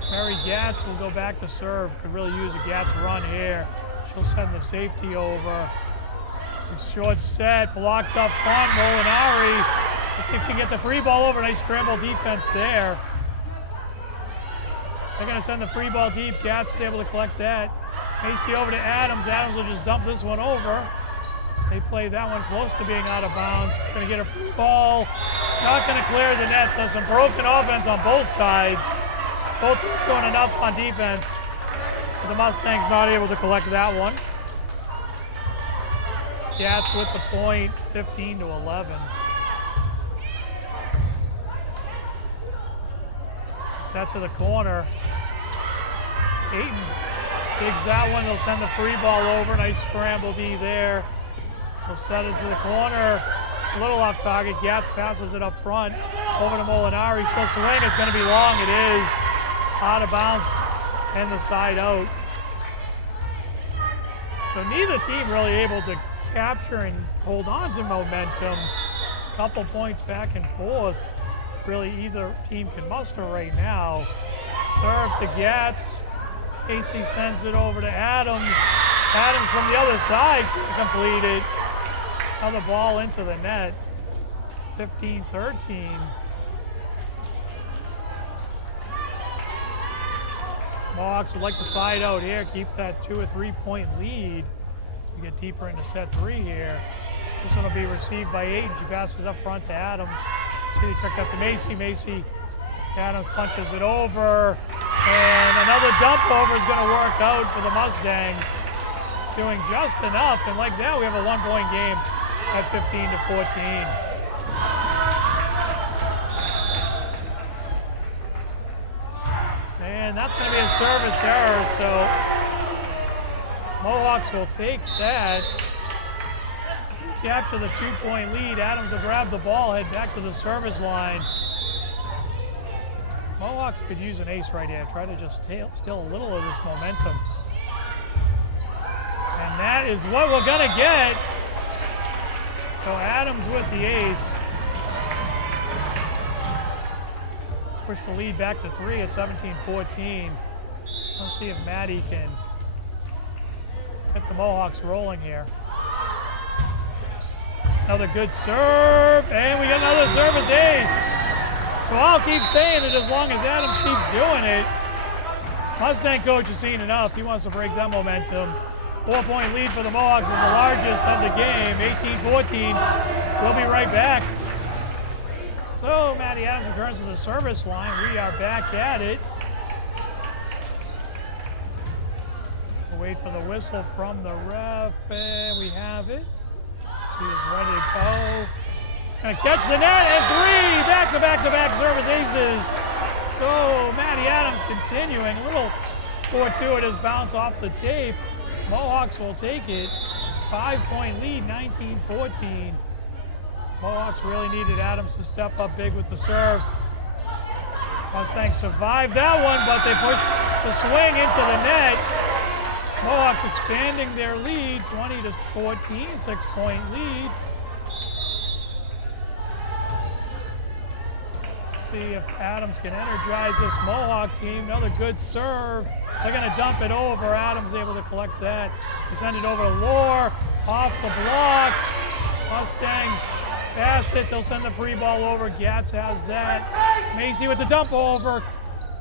Mary Gatz will go back to serve. Could really use a Gatz run here. She'll send the safety over. It's short set, blocked up front, Molinari. Let's see if she can get the free ball over. Nice scramble defense there. They're going to send the free ball deep. Gatz is able to collect that. Macy over to Adams. Adams will just dump this one over. They play that one close to being out of bounds. Going to get a free ball. Not going to clear the net. So some broken offense on both sides. Both teams doing enough on defense. But the Mustangs not able to collect that one. Gats with the point, 15-11. Set to the corner. Ayton digs that one. They'll send the free ball over. Nice scramble D there. They'll set it to the corner. It's a little off target. Gats passes it up front. Over to Molinari. She'll swing. It's going to be long. It is. Out of bounds and the side out. So neither team really able to capture and hold on to momentum. A couple points back and forth. Really either team can muster right now. Serve to Gats. AC sends it over to Adams. Adams from the other side completed. Another ball into the net. 15-13. Mohawks would like to side out here, keep that 2 or 3 point lead as we get deeper into set 3 here. This one will be received by Ayton. She passes up front to Adams. See, they check that to Macy. Macy, Adams punches it over. And another dump over is going to work out for the Mustangs. Doing just enough. And like that, we have a 1 point game at 15-14. And that's going to be a service error, so Mohawks will take that. Capture the 2 point lead. Adams will grab the ball, head back to the service line. Mohawks could use an ace right here. Try to just steal a little of this momentum. And that is what we're going to get. So Adams with the ace. Push the lead back to 3 at 17-14. Let's see if Maddie can get the Mohawks rolling here. Another good serve, and we got another service ace. So I'll keep saying it as long as Adams keeps doing it. Mustang coach has seen enough. He wants to break that momentum. 4 point lead for the Mohawks is the largest of the game, 18-14. We'll be right back. So Maddie Adams returns to the service line. We are back at it. We'll wait for the whistle from the ref, and we have it. He is ready to go. He's going to catch the net, and 3 back-to-back-to-back service aces. So Maddie Adams continuing, a little fortuitous bounce off the tape. Mohawks will take it. 5 point lead, 19-14. Mohawks really needed Adams to step up big with the serve. Mustangs survived that one, but they pushed the swing into the net. Mohawks expanding their lead, 20-14, 6 point lead. See if Adams can energize this Mohawk team. Another good serve. They're going to dump it over. Adams able to collect that. They send it over to Lore, off the block. Mustangs pass it. They'll send the free ball over. Gats has that. Macy with the dump over.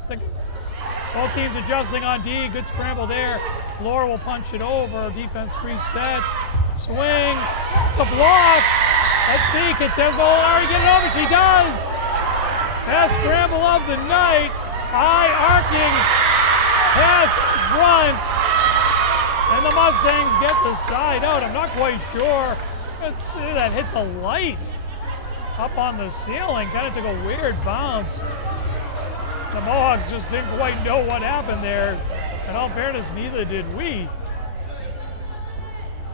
Both teams adjusting on D. Good scramble there. Lore will punch it over. Defense resets. Swing. The block. Let's see. Can Molinari get it over? She does. Best scramble of the night. High arcing pass front. And the Mustangs get the side out. I'm not quite sure. Let's see, that hit the light up on the ceiling. Kind of took a weird bounce. The Mohawks just didn't quite know what happened there. In all fairness, neither did we.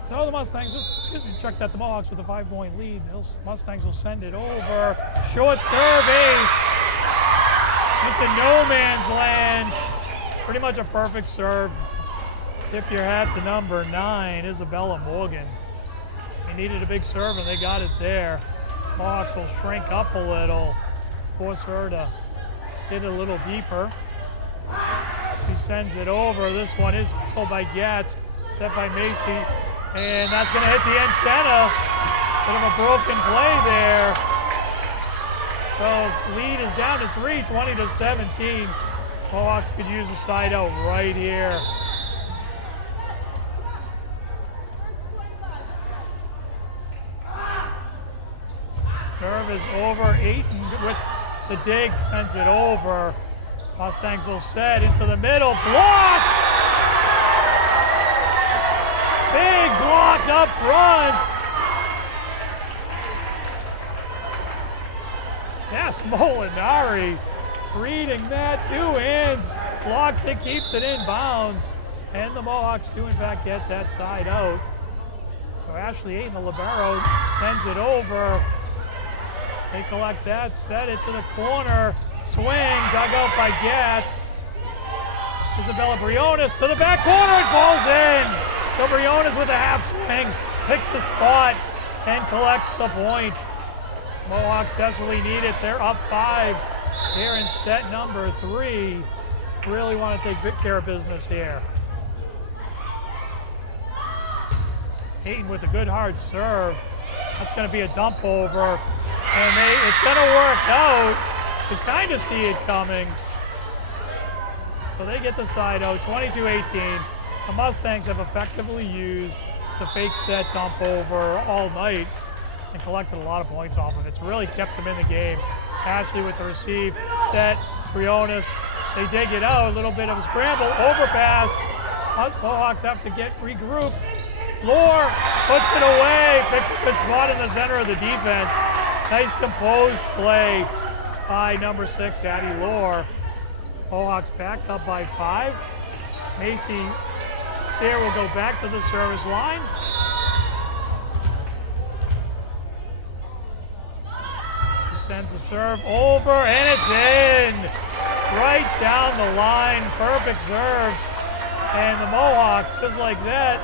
So the Mustangs, check that, the Mohawks with a 5 point lead. Those Mustangs will send it over. Short serve ace into no man's land. Pretty much a perfect serve. Tip your hat to number 9, Isabella Morgan. They needed a big serve and they got it there. Mohawks will shrink up a little, force her to hit it a little deeper. She sends it over. This one is held by Gats, set by Macy. And that's going to hit the antenna. Bit of a broken play there. So lead is down to 3, 20-17. Mohawks could use a side out right here. service over. Ayton with the dig, sends it over. Mustangs will set into the middle, blocked! Big block up front. Tess Molinari reading that, 2 hands, blocks it, keeps it in bounds. And the Mohawks do in fact get that side out. So Ashley Ayton, the libero, sends it over. They collect that, set it to the corner. Swing, dug out by Gatz. Isabella Briones to the back corner, it falls in. So Briones with a half swing, picks the spot, and collects the point. Mohawks desperately need it. They're up 5 here in set number 3. Really want to take good care of business here. Ayton with a good hard serve. That's going to be a dump over. And it's going to work out. You kind of see it coming. So they get the side out, 22-18. The Mustangs have effectively used the fake set dump over all night and collected a lot of points off of it. It's really kept them in the game. Ashley with the receive, set, Briones. They dig it out, a little bit of a scramble, overpass. Mohawks have to get regrouped. Lohr puts it away, picks a good spot in the center of the defense. Nice composed play by number 6, Addie Lohr. Mohawks back up by 5. Macy Sear will go back to the service line. She sends the serve over, and it's in. Right down the line, perfect serve. And the Mohawks, just like that,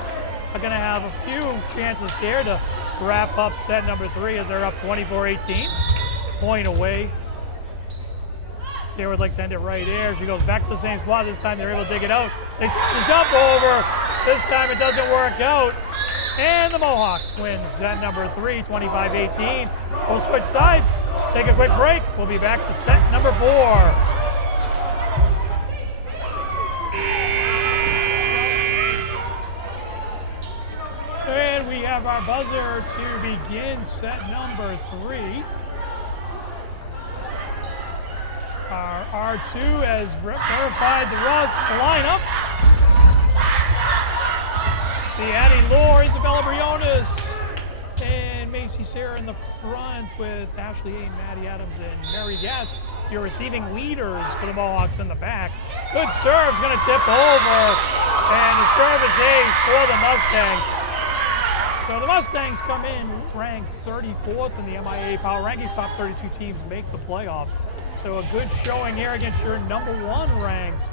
are going to have a few chances here to wrap up set number 3 as they're up 24-18. Point away. Stair would like to end it right there. She goes back to the same spot. This time they're able to dig it out. They take the dump over. This time it doesn't work out. And the Mohawks win set number 3, 25-18. We'll switch sides, take a quick break. We'll be back to set number 4. And we have our buzzer to begin set number 3. Our R2 has verified the lineups. See Addie Lohr, Isabella Briones, and Macy Sarah in the front with Ashley Ayton, Maddie Adams, and Mary Gatz. Your receiving leaders for the Mohawks in the back. Good serve's going to tip over, and the service ace for the Mustangs. So the Mustangs come in ranked 34th in the MIA Power Rankings. Top 32 teams make the playoffs. So a good showing here against your number 1 ranked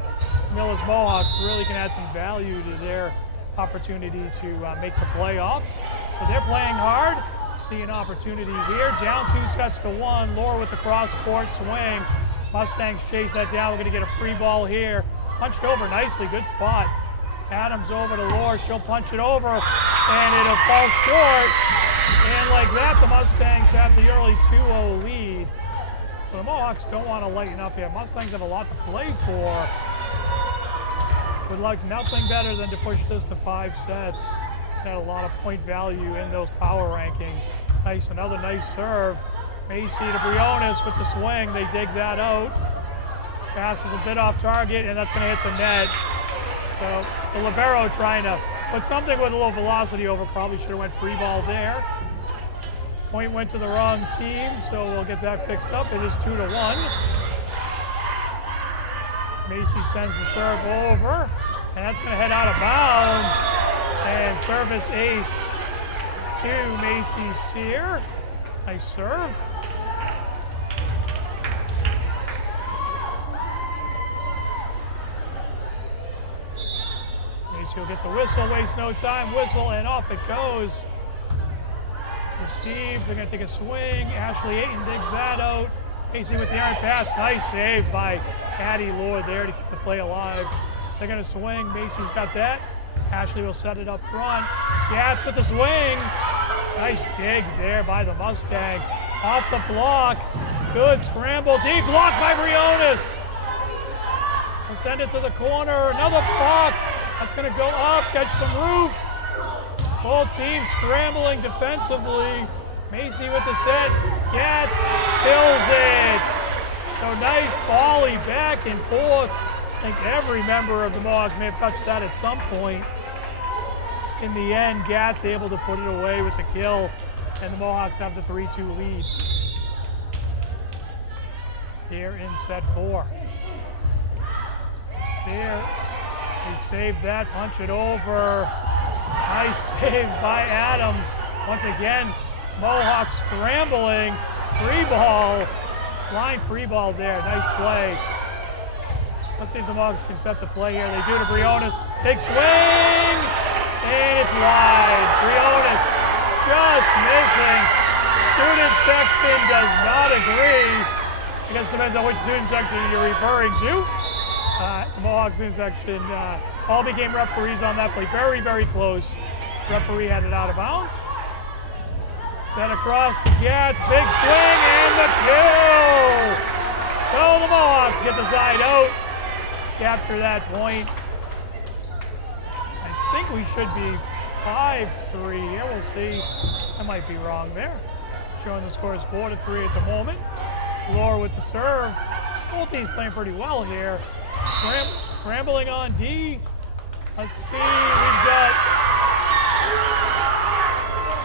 Millis Mohawks really can add some value to their opportunity to make the playoffs. So they're playing hard. See an opportunity here. Down 2 sets to 1. Lohr with the cross-court swing. Mustangs chase that down. We're going to get a free ball here. Punched over nicely. Good spot. Adams over to Lohr. She'll punch it over, and it'll fall short. And like that, the Mustangs have the early 2-0 lead. So the Mohawks don't want to lighten up here. Mustangs have a lot to play for. Would like nothing better than to push this to 5 sets. Had a lot of point value in those power rankings. Nice, another nice serve. Macy to Briones with the swing. They dig that out. Pass is a bit off target, and that's going to hit the net. So the libero trying to put something with a little velocity over. Probably should have went free ball there. Point went to the wrong team, so we'll get that fixed up. It is 2-1. Macy sends the serve over, and that's going to head out of bounds. And service ace to Macy Sear. Nice serve. Macy will get the whistle, waste no time, whistle, and off it goes. Received, they're going to take a swing. Ashley Ayton digs that out. Macy with the errant pass, nice save by Addie Lohr there to keep the play alive. They're going to swing, Macy's got that. Ashley will set it up front. Gatz with the swing. Nice dig there by the Mustangs. Off the block. Good scramble. Deep block by Briones. We'll send it to the corner. Another block. That's going to go up, catch some roof. Both teams scrambling defensively. Macy with the set. Gats kills it. So nice volley back and forth. I think every member of the Mohawks may have touched that at some point. In the end, Gats able to put it away with the kill, and the Mohawks have the 3-2 lead here in set 4. Here, they save that, punch it over. Nice save by Adams. Once again, Mohawks scrambling. Free ball, line free ball there, nice play. Let's see if the Mohawks can set the play here. They do to Briones, big swing, and it's wide. Briones just missing. Student section does not agree. I guess it depends on which student section you're referring to. The Mohawk student section all became referees on that play. Very, very close. Referee had it out of bounds. Sent across to Gats, big swing, and the kill! So the Mohawks get the side out, capture that point. I think we should be 5-3 here, we'll see. I might be wrong there. Showing the score is 4-3 at the moment. Lohr with the serve. Both teams playing pretty well here. Scrambling on D. Let's see, we've got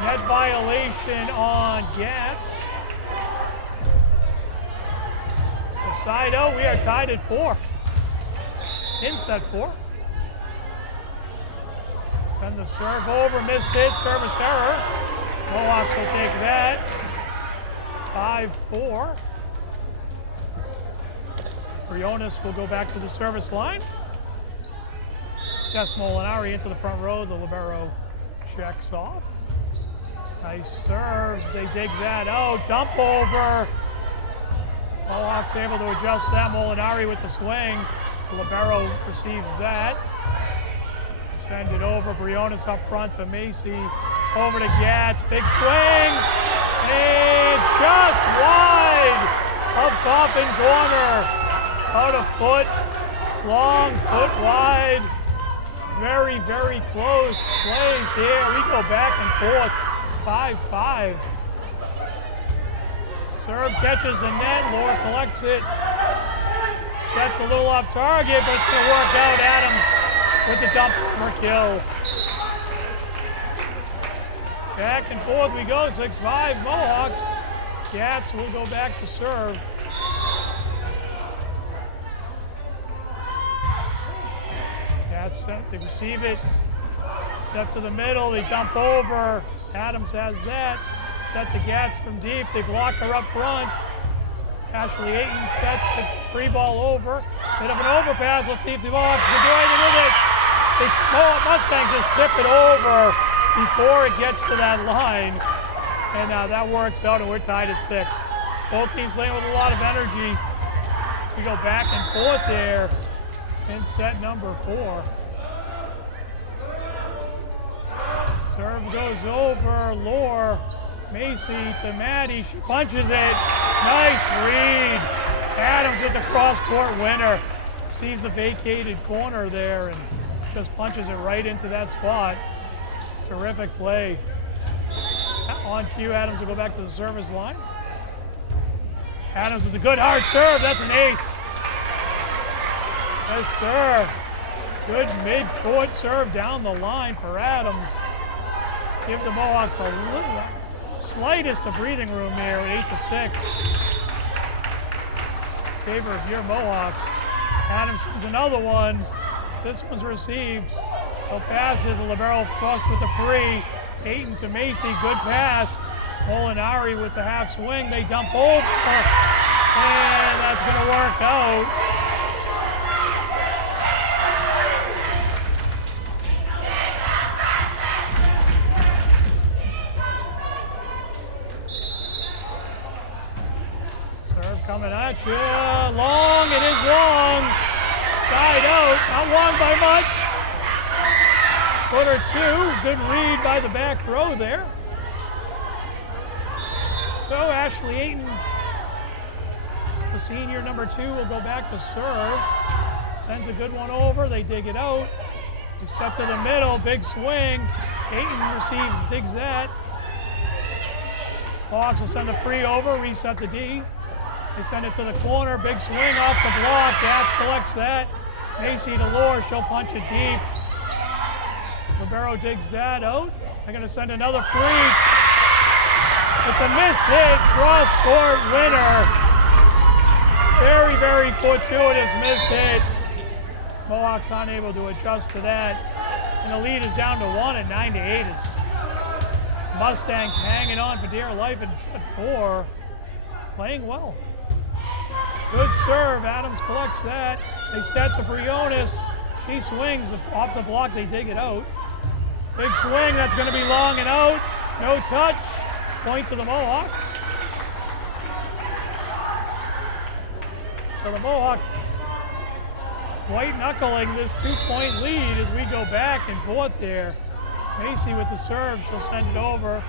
net violation on Gats. So side out, we are tied at 4. In set 4. Send the serve over, miss hit, service error. Mohawks will take that. 5-4. Briones will go back to the service line. Tess Molinari into the front row. The libero checks off. Nice serve. They dig that out. Dump over. Mohawks able to adjust that. Molinari with the swing. The libero receives that. Send it over. Briones up front to Macy. Over to Gats. Big swing. And just wide of Coffin Corner. About a foot. Long, foot wide. Very, very close plays here. We go back and forth. 5-5. Serve catches the net. Lohr collects it. Sets a little off target, but it's going to work out. Adams with the dump for kill. Back and forth we go. 6-5 Mohawks. Gats will go back to serve. Gats set. They receive it. Set to the middle. They dump over. Adams has that. Set to Gats from deep. They block her up front. Ashley Ayton sets the free ball over. Bit of an overpass. Let's see if the Mohawks can do anything with it. The Mustangs just tip it over before it gets to that line. And that works out, and we're tied at 6. Both teams playing with a lot of energy. We go back and forth there in set number 4. Serve goes over. Lohr, Macy to Maddie. She punches it. Nice read. Adams with the cross-court winner. Sees the vacated corner there and just punches it right into that spot. Terrific play. On cue, Adams will go back to the service line. Adams with a good hard serve. That's an ace. Yes, sir. Good mid-court serve down the line for Adams. Give the Mohawks a little, slightest of breathing room there at 8-6. In favor of your Mohawks. Adams sends another one. This one's received. He'll pass it. The libero flush with the free. Ayton to Macy. Good pass. Molinari with the half swing. They dump over. And that's going to work out. Coming at you, long, it is long. Side out, not long by much. Foot or two, good read by the back row there. So Ashley Ayton, the senior number 2, will go back to serve. Sends a good one over, they dig it out. They set to the middle, big swing. Ayton receives, digs that. Mohawks will send a free over, reset the D. They send it to the corner, big swing off the block. Gats collects that. Macy to Lure, she'll punch it deep. Libero digs that out. They're gonna send another free. It's a miss hit, cross-court winner. Very, very fortuitous miss hit. Mohawks unable to adjust to that. And the lead is down to 1 at 9-8 as Mustangs hanging on for dear life in set 4. Playing well. Good serve, Adams collects that. They set to Briones. She swings off the block, they dig it out. Big swing, that's gonna be long and out. No touch, point to the Mohawks. So the Mohawks white knuckling this 2-point lead as we go back and forth there. Macy with the serve, she'll send it over.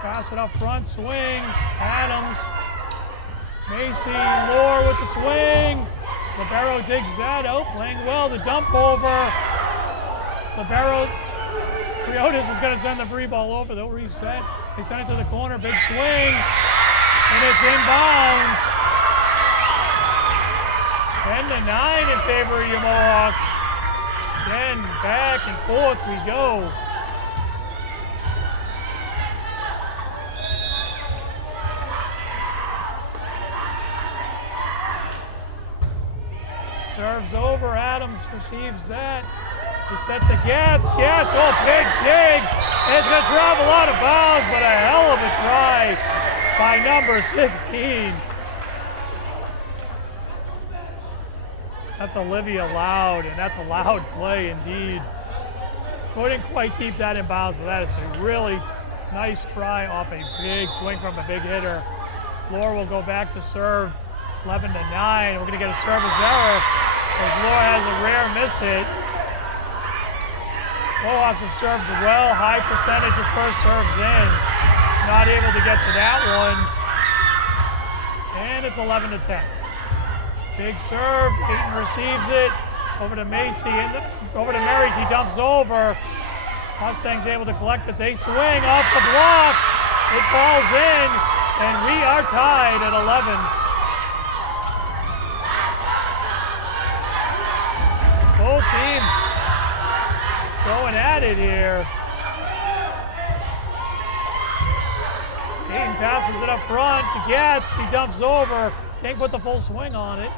Pass it up front, swing, Adams. Macy, Lure with the swing. Libero digs that out, playing well, the dump over. Libero, Briones is gonna send the free ball over, they'll reset. They send it to the corner, big swing, and it's inbounds. 10-9 in favor of your Mohawks. Again, back and forth we go. Serves over, Adams receives that. He set to Gats, oh, big dig. And it's gonna travel out of bounds, but a hell of a try by number 16. That's Olivia Loud, and that's a loud play indeed. Couldn't quite keep that in bounds, but that is a really nice try off a big swing from a big hitter. Lure will go back to serve, 11-9. We're gonna get a service error as Lure has a rare miss hit. Mohawks have served well, high percentage of first serves in. Not able to get to that one. And it's 11-10. Big serve, Ayton receives it, over to Macy, and over to Mary, she dumps over. Mustangs able to collect it, they swing off the block, it falls in, and we are tied at 11. Both teams going at it here. Ayton passes it up front to Gats, she dumps over, can't put the full swing on it.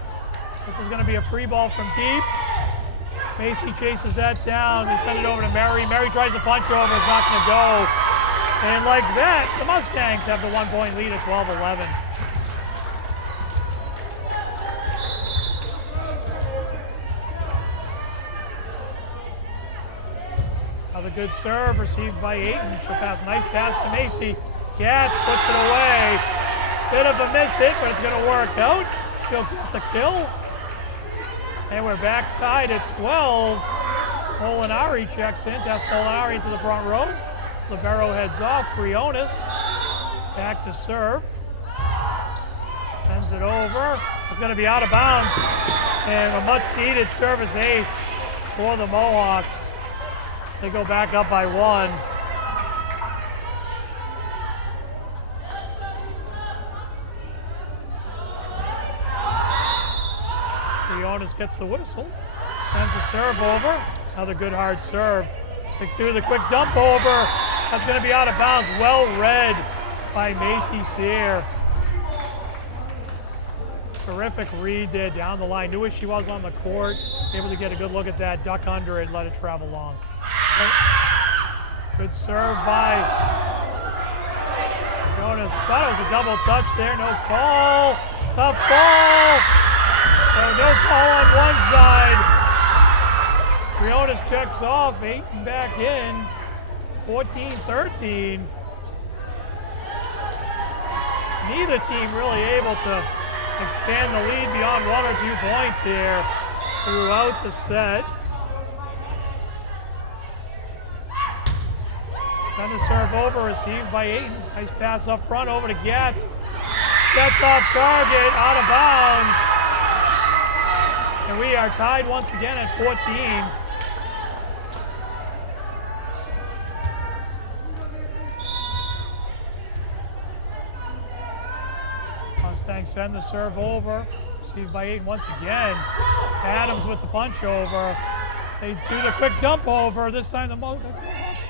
This is going to be a free ball from deep. Macy chases that down. They send it over to Mary. Mary tries to punch her over. It's not going to go. And like that, the Mustangs have the 1-point lead at 12-11. Another good serve received by Ayton. She'll pass, nice pass to Macy. Gats puts it away. Bit of a miss hit, but it's going to work out. She'll get the kill. And we're back tied at 12. Molinari checks in, Tess Molinari into the front row. Libero heads off, Briones back to serve. Sends it over. It's gonna be out of bounds. And a much needed service ace for the Mohawks. They go back up by 1. Briones gets the whistle, sends a serve over. Another good hard serve. The quick dump over. That's going to be out of bounds. Well read by Macy Sear. Terrific read there down the line. Knew where she was on the court. Able to get a good look at that, duck under it, let it travel long. Good serve by Jonas. Thought it was a double touch there. No call. Tough ball. So no call on one side. Briones checks off, Ayton back in, 14-13. Neither team really able to expand the lead beyond 1 or 2 points here throughout the set. Send the serve over, received by Ayton. Nice pass up front over to Gats. Sets off target, out of bounds. And we are tied once again at 14. Mustangs send the serve over. Received by Ayton once again. Adams with the punch over. They do the quick dump over. This time the Mohawks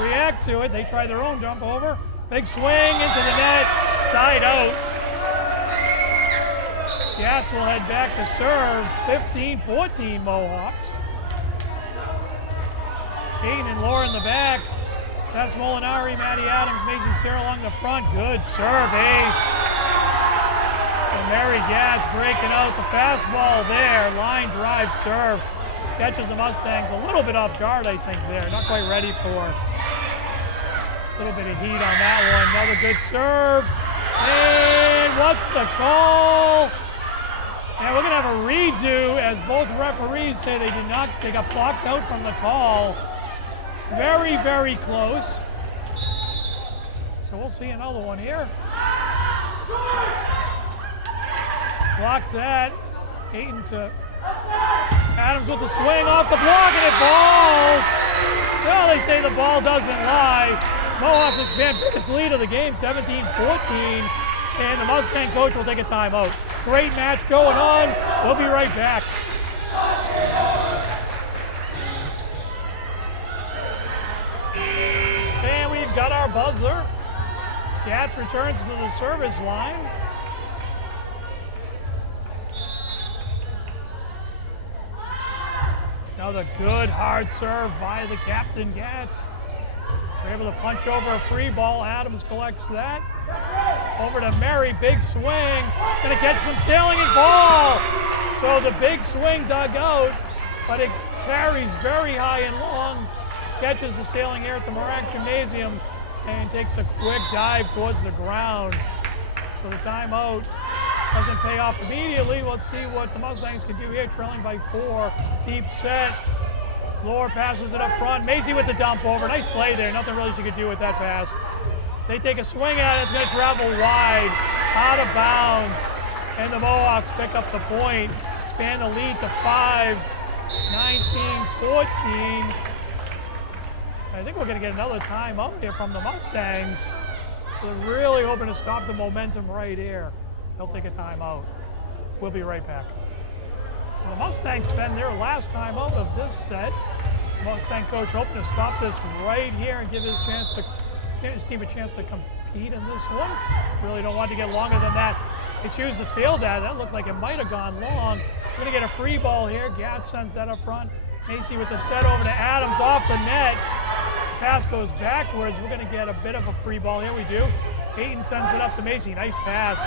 react to it. They try their own dump over. Big swing into the net. Side out. Gats will head back to serve. 15-14 Mohawks. Ayton and Laura in the back. Tess Molinari, Maddie Adams, Macy Sarah along the front. Good serve, ace. So Mary Gats breaking out the fastball there. Line drive serve. Catches the Mustangs a little bit off guard, I think, there. Not quite ready for a little bit of heat on that one. Another good serve. And what's the call? And we're going to have a redo as both referees say they got blocked out from the call. Very, very close. So we'll see another one here. Block that. Ayton to Adams with the swing off the block, and it falls. Well, they say the ball doesn't lie. Mohawks expand biggest lead of the game, 17-14. And the Mustang coach will take a timeout. Great match going on. We'll be right back. And we've got our buzzer. Gats returns to the service line. Another good hard serve by the captain, Gats. They're able to punch over a free ball. Adams collects that. Over to Mary, big swing. It's going to catch some sailing and ball. So the big swing dug out, but it carries very high and long. Catches the sailing air at the Morac Gymnasium and takes a quick dive towards the ground. So the timeout doesn't pay off immediately. Let's see what the Mustangs can do here, trailing by 4. Deep set. Lohr passes it up front. Macy with the dump over. Nice play there. Nothing really she could do with that pass. They take a swing at it. It's going to travel wide, out of bounds. And the Mohawks pick up the point. Expand the lead to 5. 19-14. I think we're going to get another timeout here from the Mustangs. So they're really hoping to stop the momentum right here. They'll take a timeout. We'll be right back. So the Mustangs spend their last timeout of this set. The Mustang coach hoping to stop this right here and give his team a chance to compete in this one. Really don't want to get longer than that. They choose to field that. That looked like it might have gone long. We're going to get a free ball here. Gats sends that up front. Macy with the set over to Adams off the net. Pass goes backwards. We're going to get a bit of a free ball here. We do. Ayton sends it up to Macy. Nice pass.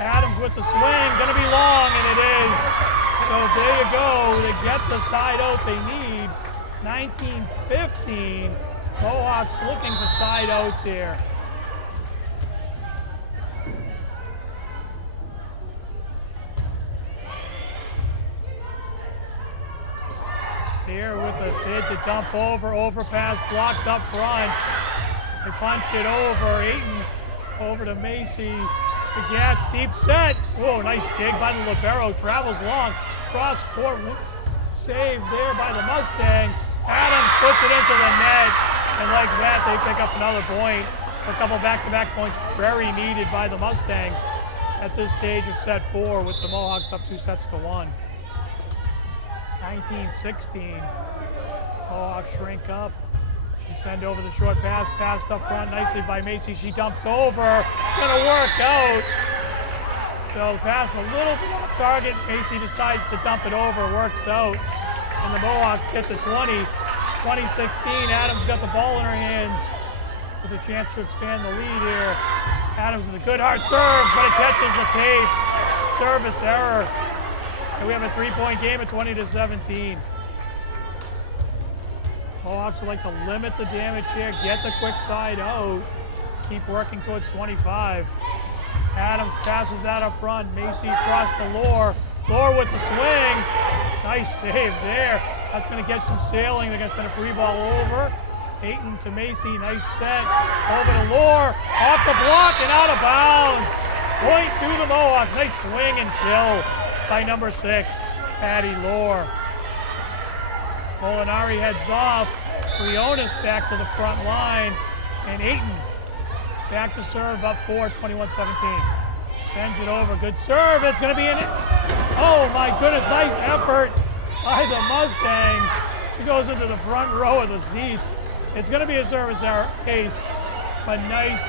Adams with the swing. Going to be long, and it is. So there you go. They get the side out they need. 19-15. Mohawks looking for side outs here. Here with a bid to dump over, overpass blocked up front. They punch it over. Ayton over to Macy. To Gats, deep set. Whoa, nice dig by the libero. Travels long. Cross court save there by the Mustangs. Adams puts it into the net. And like that, they pick up another point. A couple back-to-back points very needed by the Mustangs at this stage of set 4 with the Mohawks up 2-1. 19-16. Mohawks shrink up. They send over the short pass. Passed up front nicely by Macy. She dumps over. It's going to work out. So the pass a little bit off target. Macy decides to dump it over. Works out. And the Mohawks get to 20. 20-16. Adams got the ball in her hands with a chance to expand the lead here. Adams with a good hard serve, but it catches the tape. Service error. And we have a 3-point game at 20-17. Mohawks would like to limit the damage here, get the quick side out, keep working towards 25. Adams passes that up front. Macy across to Lohr. Lohr with the swing. Nice save there. That's going to get some sailing. They're going to send a free ball over. Ayton to Macy. Nice set. Over to Lohr. Off the block and out of bounds. Point to the Mohawks. Nice swing and kill by number 6, Patty Lohr. Molinari heads off. Briones back to the front line. And Ayton back to serve up 4, 21-17. Sends it over. Good serve. It's going to be in it. Oh, my goodness. Nice effort by the Mustangs. She goes into the front row of the seats. It's going to be a service error ace, but nice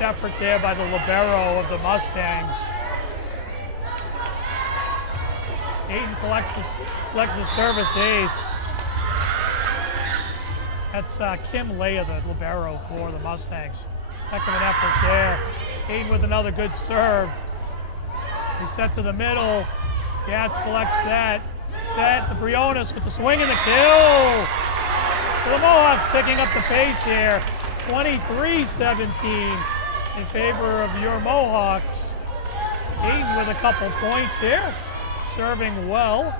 effort there by the libero of the Mustangs. Ayton collects the service ace. That's Kim Leah, the libero for the Mustangs. Heck of an effort there. Ayton with another good serve. They set to the middle. Gatz collects that. Set the Briones with the swing and the kill. The Mohawks picking up the pace here. 23-17 in favor of your Mohawks. Ayton with a couple points here. Serving well.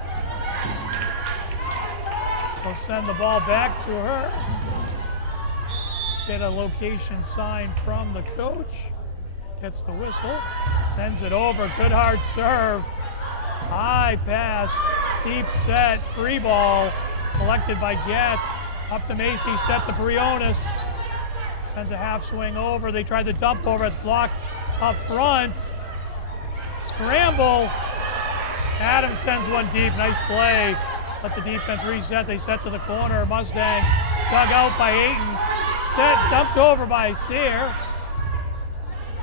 They'll send the ball back to her. Get a location sign from the coach. Gets the whistle. Sends it over. Good hard serve. High pass. Deep set. Free ball. Collected by Gatz. Up to Macy. Set to Briones. Sends a half swing over. They tried the dump over. It's blocked up front. Scramble. Adams sends one deep. Nice play. Let the defense reset. They set to the corner. Mustangs dug out by Ayton. Set, dumped over by Sear.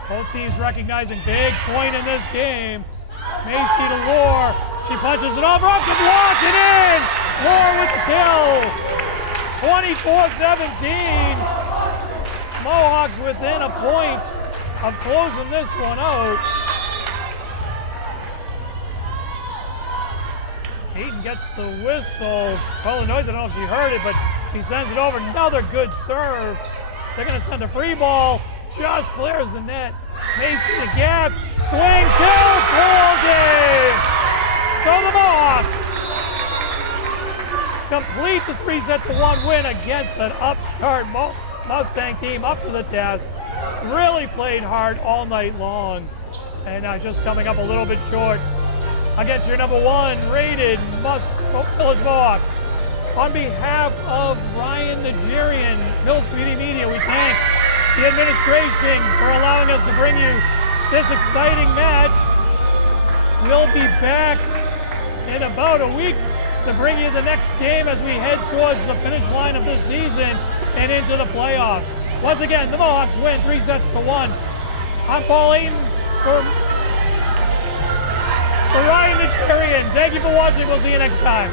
Both teams recognizing big point in this game. Macy to Lohr. She punches it over off the block and in. Lohr with the kill. 24-17. Mohawks within a point of closing this one out. Ayton gets the whistle. Well, the noise, I don't know if she heard it, but she sends it over. Another good serve. They're going to send a free ball. Just clears the net. Macy to Gatz. Swing, kill, ball game. So the Mohawks complete the 3-1 win against an upstart Mustang team up to the task. Really played hard all night long. And just coming up a little bit short against your number 1 rated Village Mohawks. On behalf of Ryan Nigerian, Mills Community Media, we thank the administration for allowing us to bring you this exciting match. We'll be back in about a week to bring you the next game as we head towards the finish line of this season and into the playoffs. Once again, the Mohawks win 3-1. I'm Paul Ayton for Ryan Nigerian. Thank you for watching. We'll see you next time.